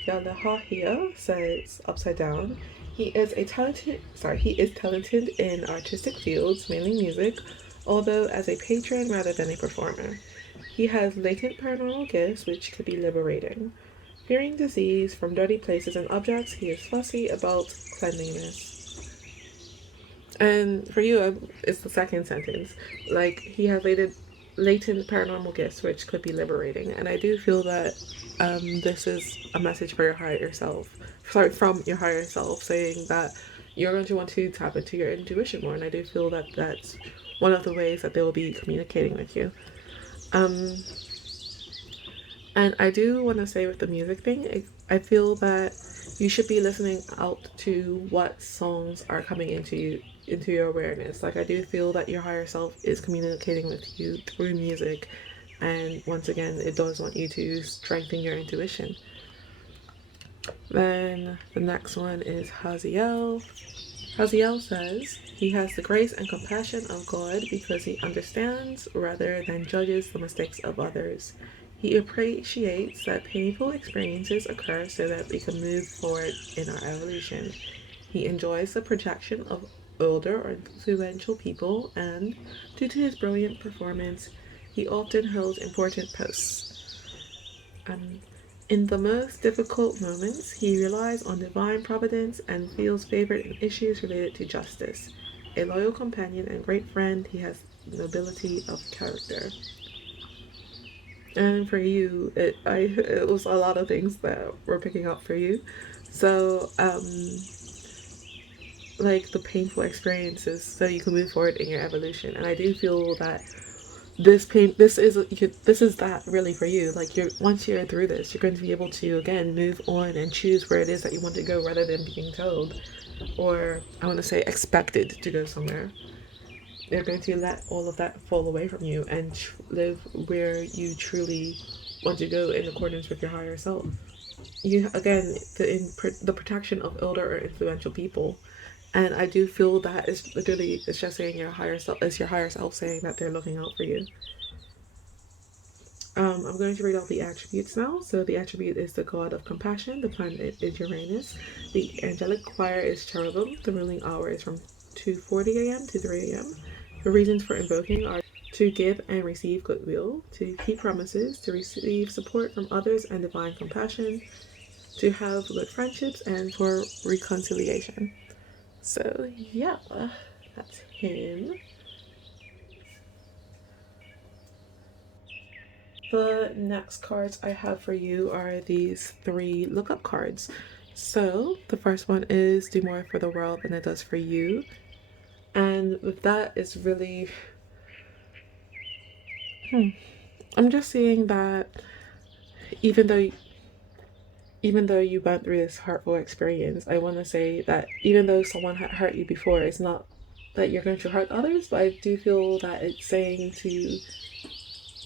Lehahia says, upside down, he is talented in artistic fields, mainly music, although as a patron rather than a performer. He has latent paranormal gifts, which could be liberating. Fearing disease from dirty places and objects, he is fussy about cleanliness. And for you, it's the second sentence. Like, he has latent paranormal gifts, which could be liberating. And I do feel that this is a message for your higher self. Sorry, from your higher self, saying that you're going to want to tap into your intuition more. And I do feel that that's one of the ways that they will be communicating with you. And I do want to say with the music thing, I feel that you should be listening out to what songs are coming into your awareness. Like, I do feel that your higher self is communicating with you through music, and once again, it does want you to strengthen your intuition. Then the next one is Haziel. Haziel says he has the grace and compassion of God because he understands rather than judges the mistakes of others. He appreciates that painful experiences occur so that we can move forward in our evolution. He enjoys the protection of older or influential people, and due to his brilliant performance, he often holds important posts. In the most difficult moments, he relies on divine providence and feels favored in issues related to justice. A loyal companion and great friend, he has nobility of character. And for you, it was a lot of things that we're picking up for you. So, like the painful experiences, so you can move forward in your evolution. And I do feel that this is that really for you. Like, once you're through this, you're going to be able to again move on and choose where it is that you want to go, rather than being told, or I want to say expected to go somewhere. You're going to let all of that fall away from you and live where you truly want to go in accordance with your higher self. You again, the protection of older or influential people, and I do feel that it's just saying your higher self, it's your higher self saying that they're looking out for you. I'm going to read out the attributes now. So the attribute is the god of compassion. The planet is Uranus. The angelic choir is cherubim. The ruling hour is from 2:40 a.m. to 3 a.m. The reasons for invoking are to give and receive goodwill, to keep promises, to receive support from others and divine compassion, to have good friendships, and for reconciliation. So yeah, that's him. The next cards I have for you are these 3 lookup cards. So the first one is do more for the world than it does for you. And with that, it's really, I'm just seeing that even though even though you went through this hurtful experience, I want to say that even though someone had hurt you before, it's not that you're going to hurt others, but I do feel that it's saying to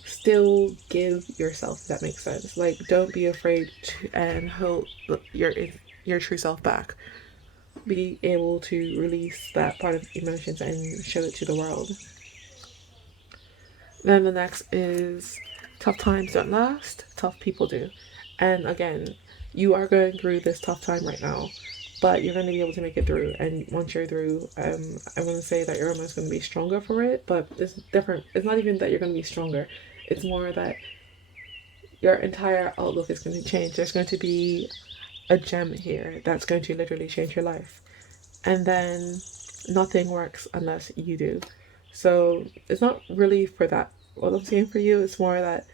still give yourself, if that makes sense. Like, don't be afraid to, and hold your true self back. Be able to release that part of emotions and show it to the world. Then the next is tough times don't last, tough people do. And again, you are going through this tough time right now, but you're going to be able to make it through. And once you're through, I want to say that you're almost going to be stronger for it, but it's different. It's not even that you're going to be stronger, it's more that your entire outlook is going to change. There's going to be a gem here that's going to literally change your life. And then nothing works unless you do. So it's not really for that. What I'm saying for you is more that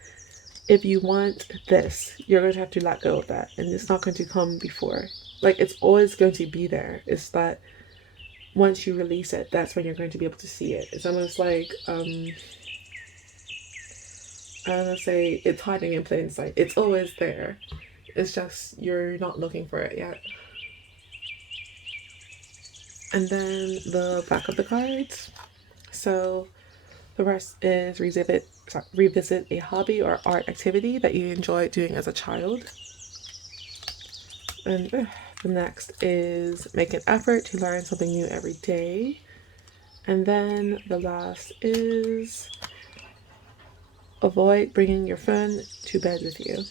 if you want this, you're going to have to let go of that. And it's not going to come before. Like, it's always going to be there. It's that once you release it, that's when you're going to be able to see it. It's almost like, I don't know, say it's hiding in plain sight. It's always there. It's just you're not looking for it yet. And then the back of the cards. So the rest is revisit a hobby or art activity that you enjoyed doing as a child. And the next is make an effort to learn something new every day. And then the last is avoid bringing your phone to bed with you.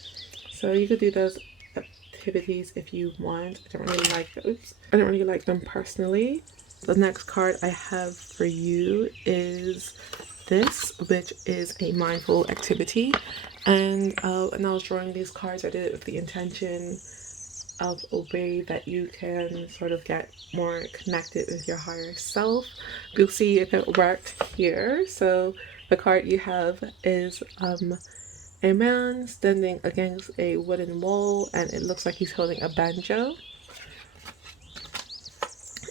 So you could do those activities if you want. I don't really like those. I don't really like them personally. The next card I have for you is this, which is a mindful activity. And when I was drawing these cards, I did it with the intention of a way that you can sort of get more connected with your higher self. You'll see if it worked here. So the card you have is a man standing against a wooden wall, and it looks like he's holding a banjo.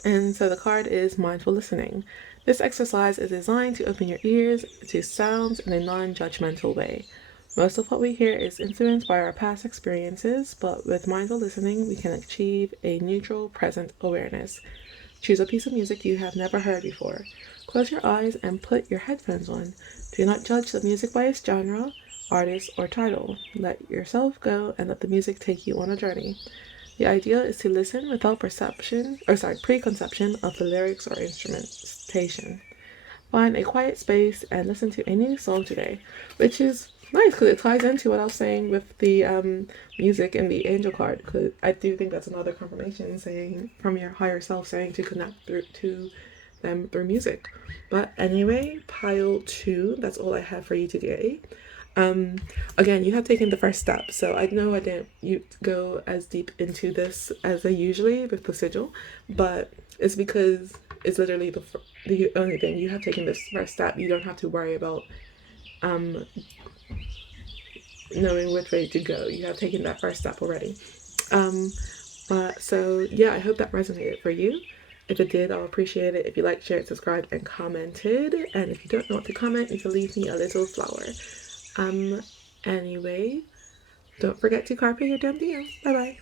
And so the card is mindful listening. This exercise is designed to open your ears to sounds in a non-judgmental way. Most of what we hear is influenced by our past experiences, but with mindful listening, we can achieve a neutral, present awareness. Choose a piece of music you have never heard before. Close your eyes and put your headphones on. Do not judge the music by its genre, artist, or title. Let yourself go and let the music take you on a journey. The idea is to listen without preconception of the lyrics or instrumentation. Find a quiet space and listen to a new song today, which is nice because it ties into what I was saying with the music and the angel card. Because I do think that's another confirmation saying from your higher self saying to connect to them through music. But anyway, pile 2. That's all I have for you today. Again, you have taken the first step, so I know I didn't go as deep into this as I usually with the sigil, but it's because it's literally the only thing. You have taken this first step. You don't have to worry about knowing which way to go. You have taken that first step already. But so yeah, I hope that resonated for you. If it did, I'll appreciate it if you liked, shared, subscribed, and commented. And if you don't know what to comment, you can leave me a little flower. Anyway, don't forget to carpe your diem. Bye bye.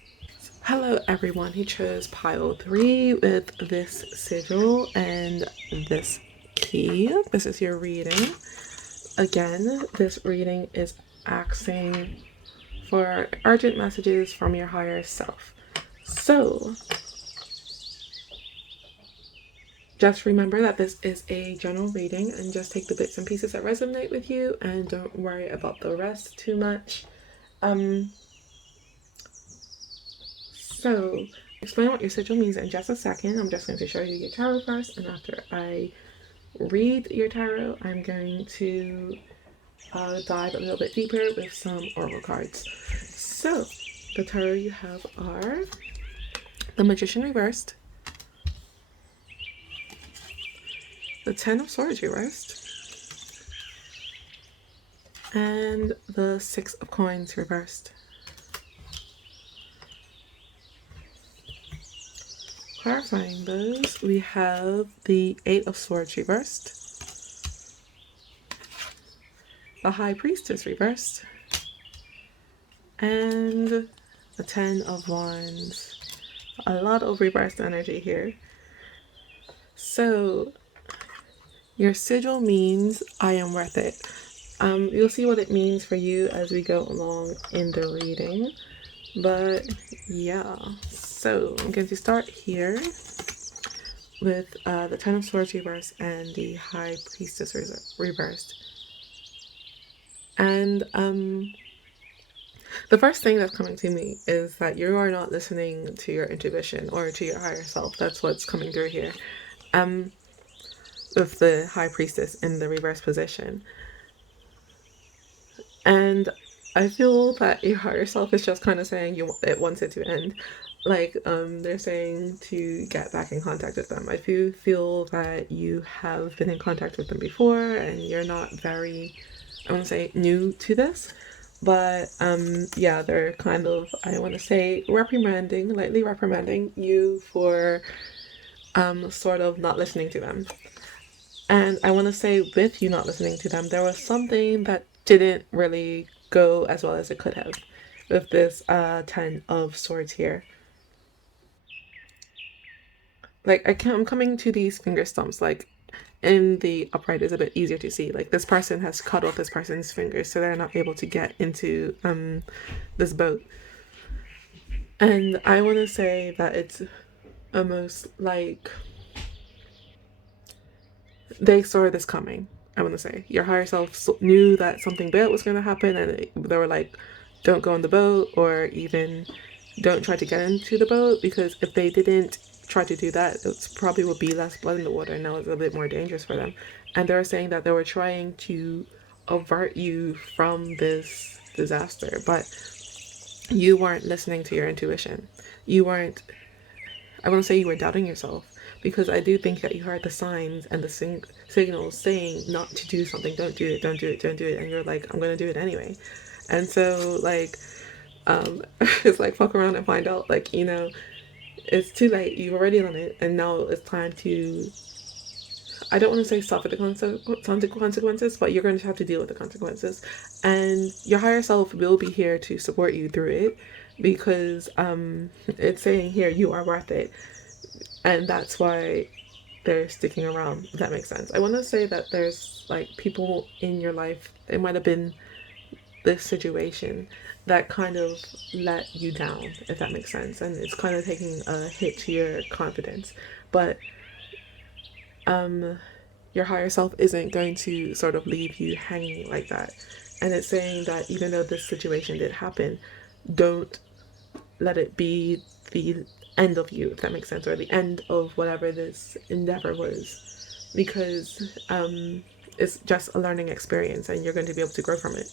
Hello everyone who chose pile 3 with this sigil and this key. This is your reading. Again, this reading is asking for urgent messages from your higher self. So, just remember that this is a general reading and just take the bits and pieces that resonate with you and don't worry about the rest too much. So, explain what your sigil means in just a second. I'm just going to show you your tarot first, and after I read your tarot, I'm going to dive a little bit deeper with some oracle cards. So, the tarot you have are the Magician reversed, the Ten of Swords reversed, and the Six of Coins reversed. clarifying those, we have the Eight of Swords reversed, the High Priestess reversed, and the Ten of Wands. A lot of reversed energy here. So your sigil means I am worth it. You'll see what it means for you as we go along in the reading. But yeah, so I'm going to start here with the Ten of Swords reversed and the High Priestess reversed. And the first thing that's coming to me is that you are not listening to your intuition or to your higher self. That's what's coming through here. With the High Priestess in the reverse position. And I feel that your higher self is just kind of saying it wants it to end. Like, they're saying to get back in contact with them. I do feel that you have been in contact with them before and you're not very, I want to say, new to this. But yeah, they're kind of, I want to say, lightly reprimanding you for sort of not listening to them. And I want to say, with you not listening to them, there was something that didn't really go as well as it could have with this Ten of Swords here. Like, I'm coming to these finger stumps, like, in the upright is a bit easier to see. Like, this person has cut off this person's fingers, so they're not able to get into this boat. And I want to say that it's almost like they saw this coming. I want to say your higher self knew that something bad was going to happen, and they were like, don't go on the boat, or even don't try to get into the boat, because if they didn't try to do that, it probably would be less blood in the water, and now it's a bit more dangerous for them. And they were saying that they were trying to avert you from this disaster, but you weren't listening to your intuition. You weren't, I want to say, you were doubting yourself, because I do think that you heard the signs and the signals saying not to do something. Don't do it, don't do it, don't do it. And you're like, I'm going to do it anyway. And so, like, it's like, fuck around and find out. Like, you know, it's too late. You've already done it. And now it's time to, I don't want to say suffer the consequences, but you're going to have to deal with the consequences. And your higher self will be here to support you through it, because it's saying here, you are worth it. And that's why they're sticking around, if that makes sense. I want to say that there's like people in your life, it might have been this situation that kind of let you down, if that makes sense. And it's kind of taking a hit to your confidence. But your higher self isn't going to sort of leave you hanging like that. And it's saying that even though this situation did happen, don't let it be the end of you, if that makes sense, or the end of whatever this endeavor was, because it's just a learning experience and you're going to be able to grow from it.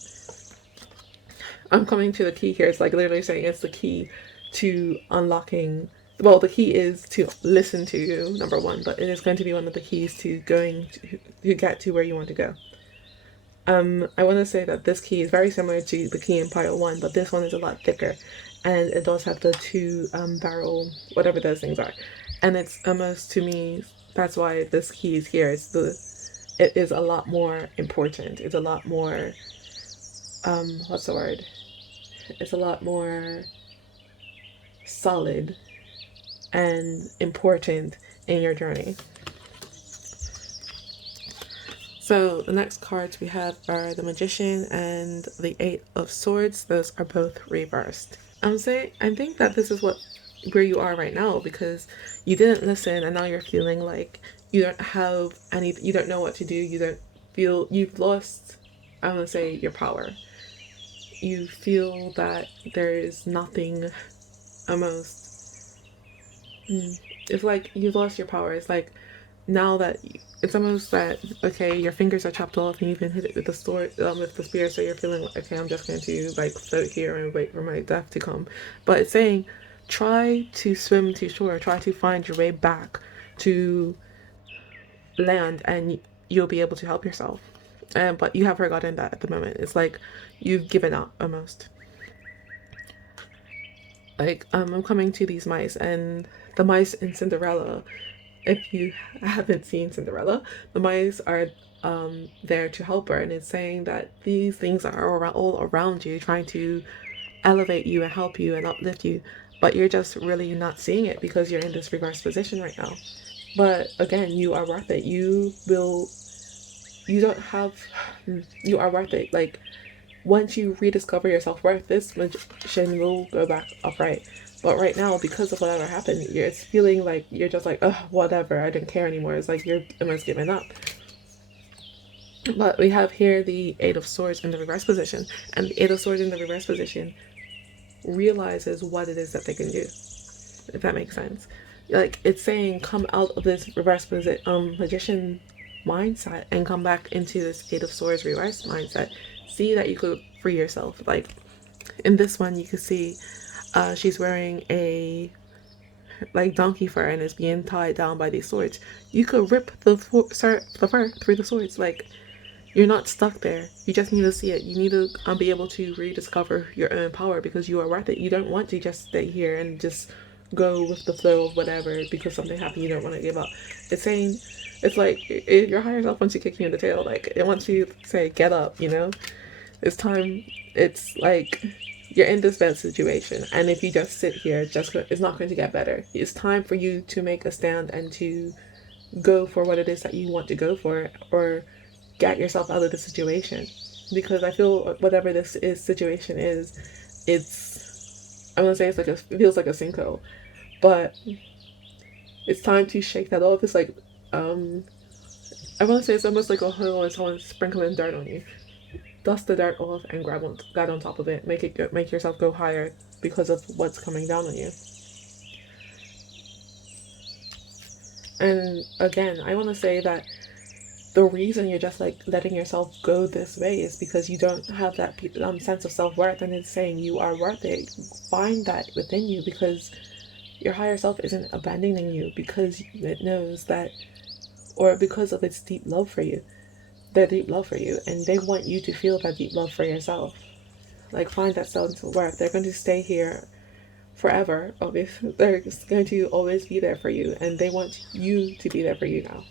I'm coming to the key here. It's like literally saying it's the key to unlocking, well, the key is to listen to you, number one, but it is going to be one of the keys to going to get to where you want to go. I want to say that this key is very similar to the key in pile 1, but this one is a lot thicker, and it does have the two barrel, whatever those things are, and it's almost, to me, that's why this key is here. It is a lot more important. It's a lot more what's the word? It's a lot more solid and important in your journey. So the next cards we have are the Magician and the Eight of Swords. Those are both reversed. I think that this is where you are right now, because you didn't listen and now you're feeling like you don't have you don't know what to do. You don't feel, you've lost, I want to say, your power. You feel that there is nothing, almost, it's like you've lost your power. It's like now that it's almost that, okay, your fingers are chopped off and you've been hit with the spear, so you're feeling like, okay, I'm just going to like float here and wait for my death to come. But it's saying, try to swim to shore, try to find your way back to land, and you'll be able to help yourself. But you have forgotten that at the moment. It's like you've given up almost. Like, I'm coming to these mice, and the mice in Cinderella, if you haven't seen Cinderella, the mice are there to help her, and it's saying that these things are all around you, trying to elevate you and help you and uplift you, but you're just really not seeing it because you're in this reverse position right now. But again, you are worth it. You don't have, you are worth it. Like, once you rediscover your self-worth, this magician will go back upright. But right now, because of whatever happened, it's feeling like you're just like, oh, whatever, I don't care anymore. It's like you're almost giving up. But we have here the Eight of Swords in the reverse position, and the Eight of Swords in the reverse position realizes what it is that they can do, if that makes sense. Like, it's saying, come out of this reverse magician mindset and come back into this Eight of Swords reverse mindset. See that you could free yourself. Like, in this one, you could see she's wearing a like donkey fur and is being tied down by these swords. You could rip the fur through the swords. Like, you're not stuck there. You just need to see it. You need to be able to rediscover your own power because you are worth it. You don't want to just stay here and just go with the flow of whatever because something happened. You don't want to give up. It's saying, it's like your higher self wants to kick you in the tail. Like, it wants you to say, get up, you know? It's time. It's like you're in this bad situation, and if you just sit here, it's not going to get better. It's time for you to make a stand and to go for what it is that you want to go for, or get yourself out of the situation. Because I feel whatever this situation is, I'm gonna say it's like it feels like a sinkhole, but it's time to shake that off. It's like I want to say it's almost like a hole and someone sprinkling dirt on you. Dust the dirt off and get on top of it. Make yourself go higher because of what's coming down on you. And again, I want to say that the reason you're just like letting yourself go this way is because you don't have that sense of self-worth, and it's saying you are worth it. Find that within you, because your higher self isn't abandoning you because it knows that, or because of its deep love for you. Their deep love for you, and they want you to feel that deep love for yourself. Like, find that sense of worth. They're going to stay here forever. Obviously, they're going to always be there for you, and they want you to be there for you now.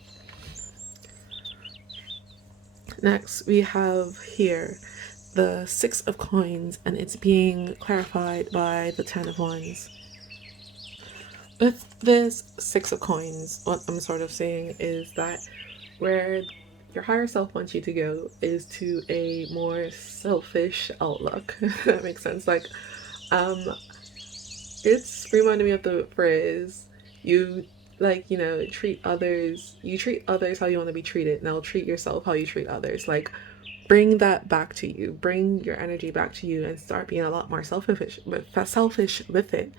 Next, we have here the Six of Coins, and it's being clarified by the Ten of Wands. With this Six of Coins, what I'm sort of saying is that where your higher self wants you to go is to a more selfish outlook. That makes sense. Like, it's reminding me of the phrase, you treat others how you want to be treated. Now treat yourself how you treat others. Like, bring that back to you. Bring your energy back to you and start being a lot more selfish with it.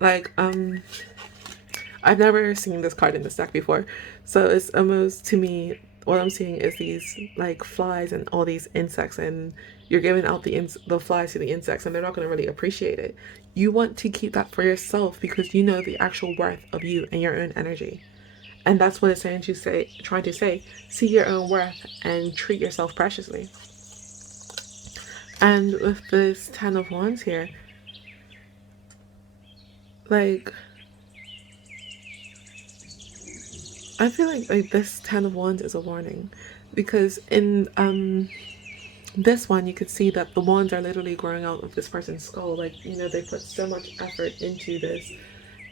Like, I've never seen this card in this deck before, so it's almost, to me, what I'm seeing is these like flies and all these insects, and you're giving out the flies to the insects, and they're not going to really appreciate it. You want to keep that for yourself because you know the actual worth of you and your own energy, and that's what it's trying to say. See your own worth and treat yourself preciously. And with this Ten of Wands here, like, I feel like this Ten of Wands is a warning, because in this one you could see that the wands are literally growing out of this person's skull. Like, they put so much effort into this.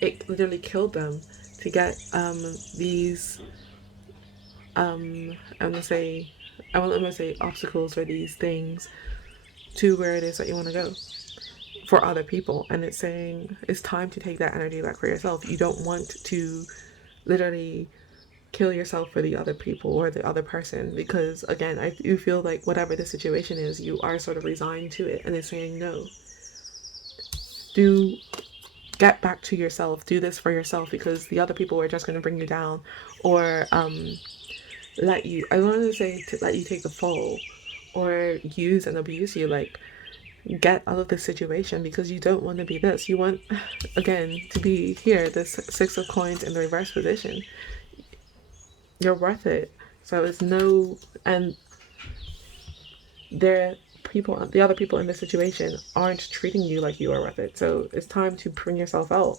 It literally killed them to get these I'm gonna say obstacles, or these things, to where it is that you want to go for other people. And it's saying it's time to take that energy back for yourself. You don't want to literally kill yourself for the other people or the other person, because again, I do feel like whatever the situation is, you are sort of resigned to it, and it's saying no. Get back to yourself. Do this for yourself, because the other people are just going to bring you down, or let you take the fall, or use and abuse you. Like, get out of this situation, because you don't want to be this. You want, again, to be here, this Six of Coins in the reverse position. You're worth it. So it's no, and the other people in this situation aren't treating you like you are worth it. So it's time to bring yourself out.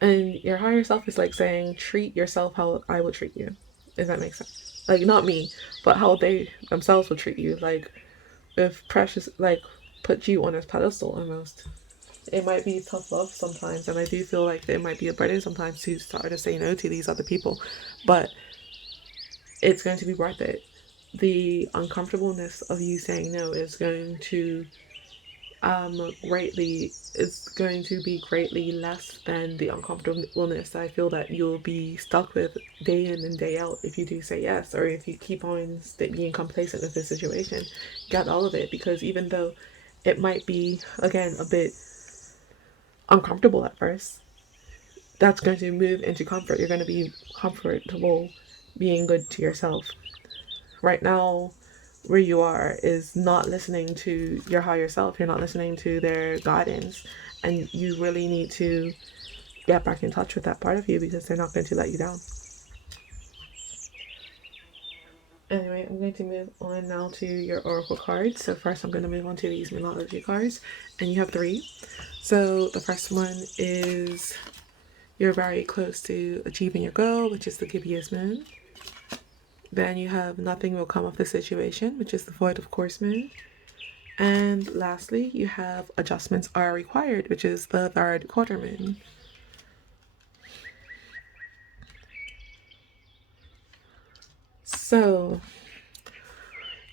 And your higher self is like saying, treat yourself how I would treat you. If that makes sense. Like, not me, but how they themselves would treat you. Like, if Precious, like, put you on his pedestal almost. It might be tough love sometimes, and I do feel like it might be a burden sometimes to start to say no to these other people. But it's going to be worth it. The uncomfortableness of you saying no is going to greatly it's going to be greatly less than the uncomfortableness I feel that you'll be stuck with day in and day out if you do say yes, or if you keep on being complacent with this situation. Get all of it, because even though it might be, again, a bit uncomfortable at first, that's going to move into comfort. You're going to be comfortable being good to yourself. Right now, where you are is not listening to your higher self. You're not listening to their guidance, and you really need to get back in touch with that part of you, because they're not going to let you down. Anyway, I'm going to move on now to your oracle cards. So first I'm going to move on to these mythology cards, and you have 3. So the first one is you're very close to achieving your goal, which is the gibbous moon. Then you have nothing will come of the situation, which is the void of course moon. And lastly, you have adjustments are required, which is the 3rd quarter moon. So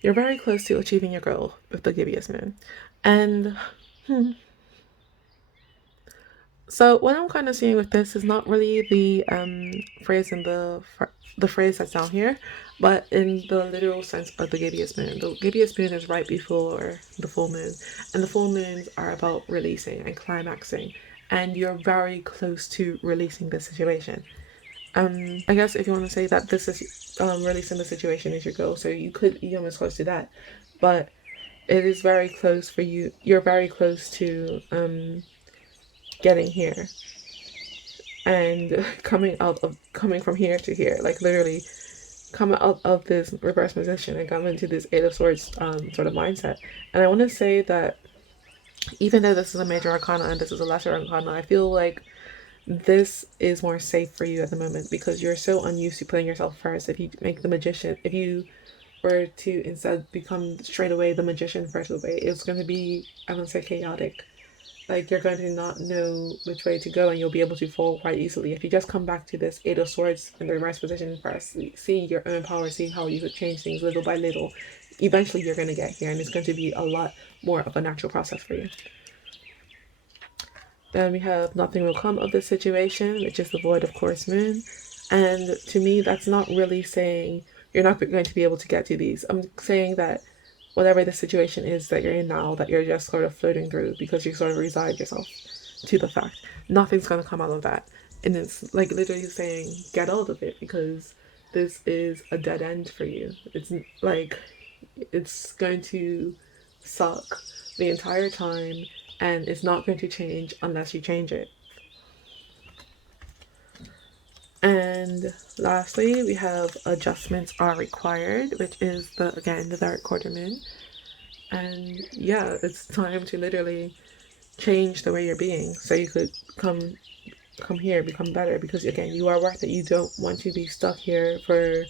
you're very close to achieving your goal with the gibbous moon. And so what I'm kind of seeing with this is not really the phrase in the phrase that's down here, but in the literal sense of the gibbous moon. The gibbous moon is right before the full moon, and the full moons are about releasing and climaxing, and you're very close to releasing the situation. I guess if you want to say that this is releasing the situation is your goal, so you could be almost close to that, but it is very close for you. You're very close to getting here and coming from here to here, like literally come out of this reverse position and come into this 8 of Swords sort of mindset. And I want to say that even though this is a major arcana and this is a lesser arcana, I feel like this is more safe for you at the moment, because you're so unused to putting yourself first. If you make the magician, if you were to instead become straight away the magician first away, it's going to be, I wouldn't say chaotic. Like, you're going to not know which way to go, and you'll be able to fall quite easily. If you just come back to this 8 of Swords in the reverse position first, see your own power, see how you could change things little by little, eventually you're going to get here, and it's going to be a lot more of a natural process for you. Then we have nothing will come of this situation, which is the void of course moon. And to me, that's not really saying you're not going to be able to get to these. I'm saying that whatever the situation is that you're in now, that you're just sort of floating through because you sort of resigned yourself to the fact. Nothing's going to come out of that. And it's like literally saying, get out of it, because this is a dead end for you. It's like, it's going to suck the entire time, and it's not going to change unless you change it. And lastly, we have adjustments are required, which is the 3rd quarter moon. And yeah, it's time to literally change the way you're being, so you could come here, become better, because again, you are worth it. You don't want to be stuck here for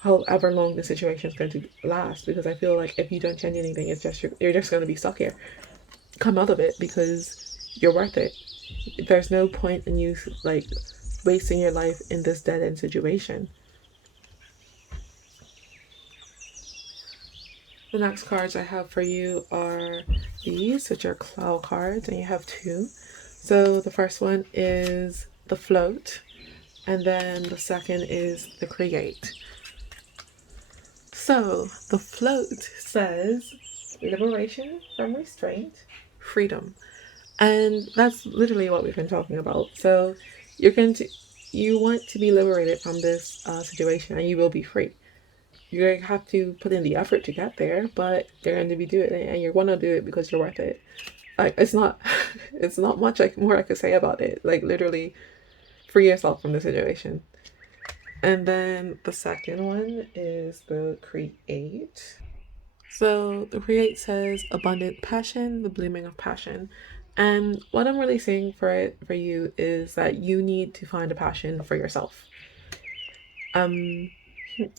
however long the situation is going to last, because I feel like if you don't change anything, it's just you're just going to be stuck here. Come out of it, because you're worth it. There's no point in you like wasting your life in this dead end situation. The next cards I have for you are these, which are Clow Cards, and you have 2. So the first one is the Float, and then the second is the Create. So the Float says liberation from restraint, freedom. And that's literally what we've been talking about. So you want to be liberated from this situation, and you will be free. You're going to have to put in the effort to get there, but you're going to be doing it, and you're going to do it because you're worth it. Like, it's not much more I could say about it. Like, literally free yourself from the situation. And then the second one is the create. So the create says abundant passion, the blooming of passion. And what I'm really saying for it for you is that you need to find a passion for yourself. Um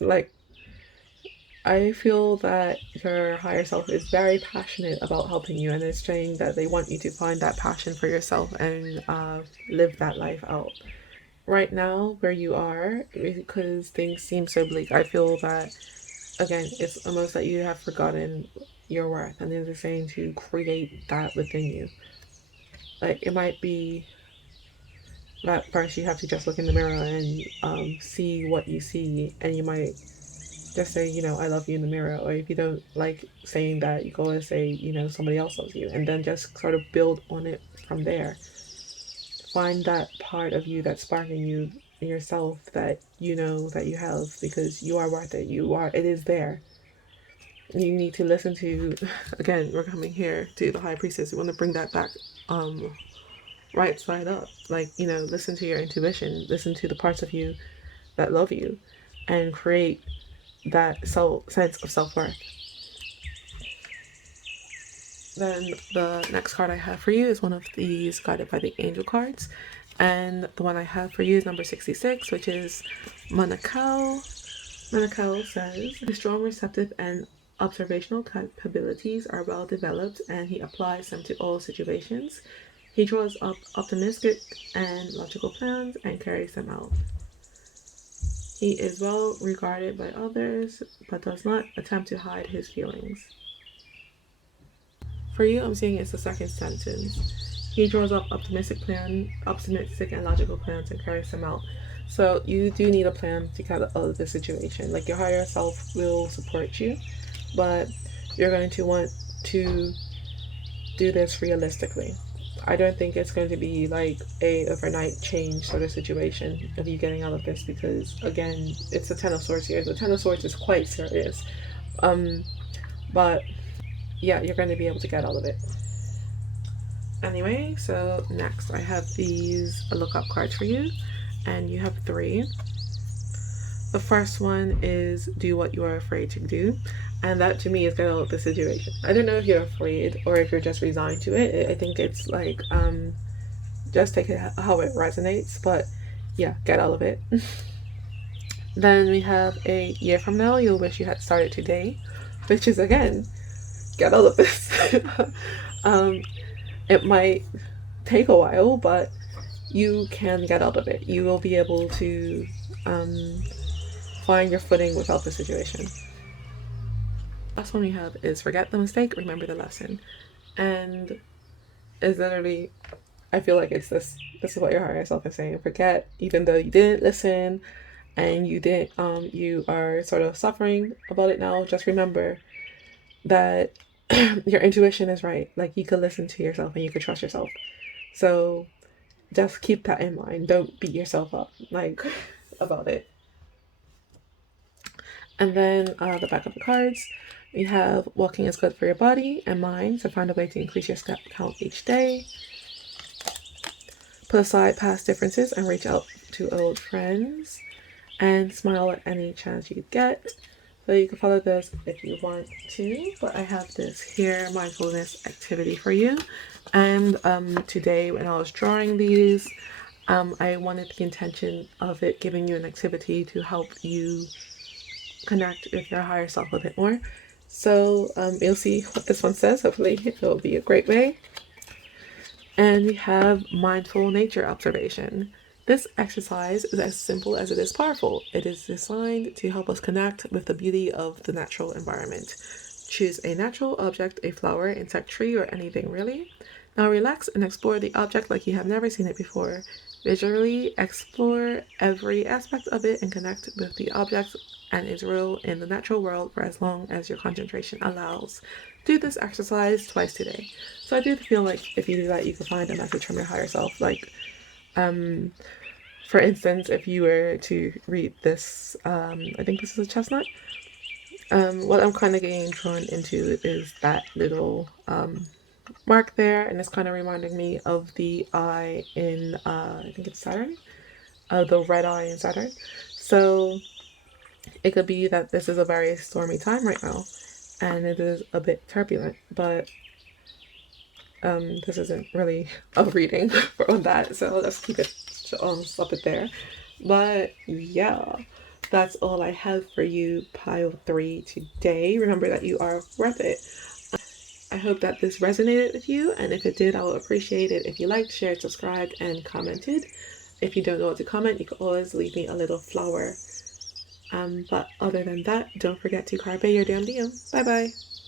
like I feel that your higher self is very passionate about helping you, and it's saying that they want you to find that passion for yourself and live that life out. Right now, where you are, because things seem so bleak, I feel that, again, it's almost like you have forgotten your worth, and they're saying to create that within you. Like, it might be that first you have to just look in the mirror and see what you see, and you might just say, I love you in the mirror. Or if you don't like saying that, you go and say, somebody else loves you. And then just sort of build on it from there. Find that part of you that's sparking you in yourself that you know that you have, because you are worth it. It is there. You need to listen to, again, we're coming here to the high priestess. You want to bring that back right side up. Like, listen to your intuition, listen to the parts of you that love you, and create that sense of self-worth. Then the next card I have for you is one of these guided by the angel cards. And the one I have for you is number 66, which is Manakau. Manakau says, his strong receptive and observational capabilities are well developed, and he applies them to all situations. He draws up optimistic and logical plans and carries them out. He is well regarded by others, but does not attempt to hide his feelings. For you, I'm seeing it's the second sentence. He draws up optimistic and logical plans and carries them out. So you do need a plan to get out of the situation. Like, your higher self will support you, but you're going to want to do this realistically. I don't think it's going to be like a overnight change sort of situation of you getting out of this, because again, it's the Ten of Swords here. The Ten of Swords is quite serious. But yeah, you're going to be able to get out of it. Anyway, so next I have these lookup cards for you, and you have 3. The first one is do what you are afraid to do, and that to me is get out of the situation. I don't know if you're afraid or if you're just resigned to it. I think it's like just take it how it resonates, but yeah, get out of it. Then we have a year from now you'll wish you had started today, which is again, get out of this. It might take a while, but you can get out of it. You will be able to find your footing without the situation. Last one we have is forget the mistake, remember the lesson. And it's literally, I feel like it's this is what your higher self is saying. Forget, even though you didn't listen and you are sort of suffering about it now, just remember that your intuition is right. Like, you could listen to yourself and you could trust yourself. So just keep that in mind. Don't beat yourself up like about it. And then the back of the cards, we have walking is good for your body and mind, so find a way to increase your step count each day. Put aside past differences and reach out to old friends, and smile at any chance you get. So you can follow this if you want to, but I have this here mindfulness activity for you. And today when I was drawing these, I wanted the intention of it giving you an activity to help you connect with your higher self a bit more. So you'll see what this one says. Hopefully it will be a great way. And we have mindful nature observation. This exercise is as simple as it is powerful. It is designed to help us connect with the beauty of the natural environment. Choose a natural object, a flower, insect, tree, or anything really. Now relax and explore the object like you have never seen it before. Visually explore every aspect of it and connect with the object and its role in the natural world for as long as your concentration allows. Do this exercise twice today. So I do feel like if you do that, you can find a message from your higher self. Like, for instance, if you were to read this, I think this is a chestnut. What I'm kind of getting drawn into is that little mark there, and it's kind of reminding me of the eye in, I think it's Saturn, the red eye in Saturn. So it could be that this is a very stormy time right now and it is a bit turbulent, but this isn't really a reading on that, so let's keep it, stop it there. But yeah, that's all I have for you, pile 3, today. Remember that you are worth it. I hope that this resonated with you, and if it did, I would appreciate it if you liked, shared, subscribed, and commented. If you don't know what to comment, you can always leave me a little flower. But other than that, don't forget to carpe your damn diem. Bye bye.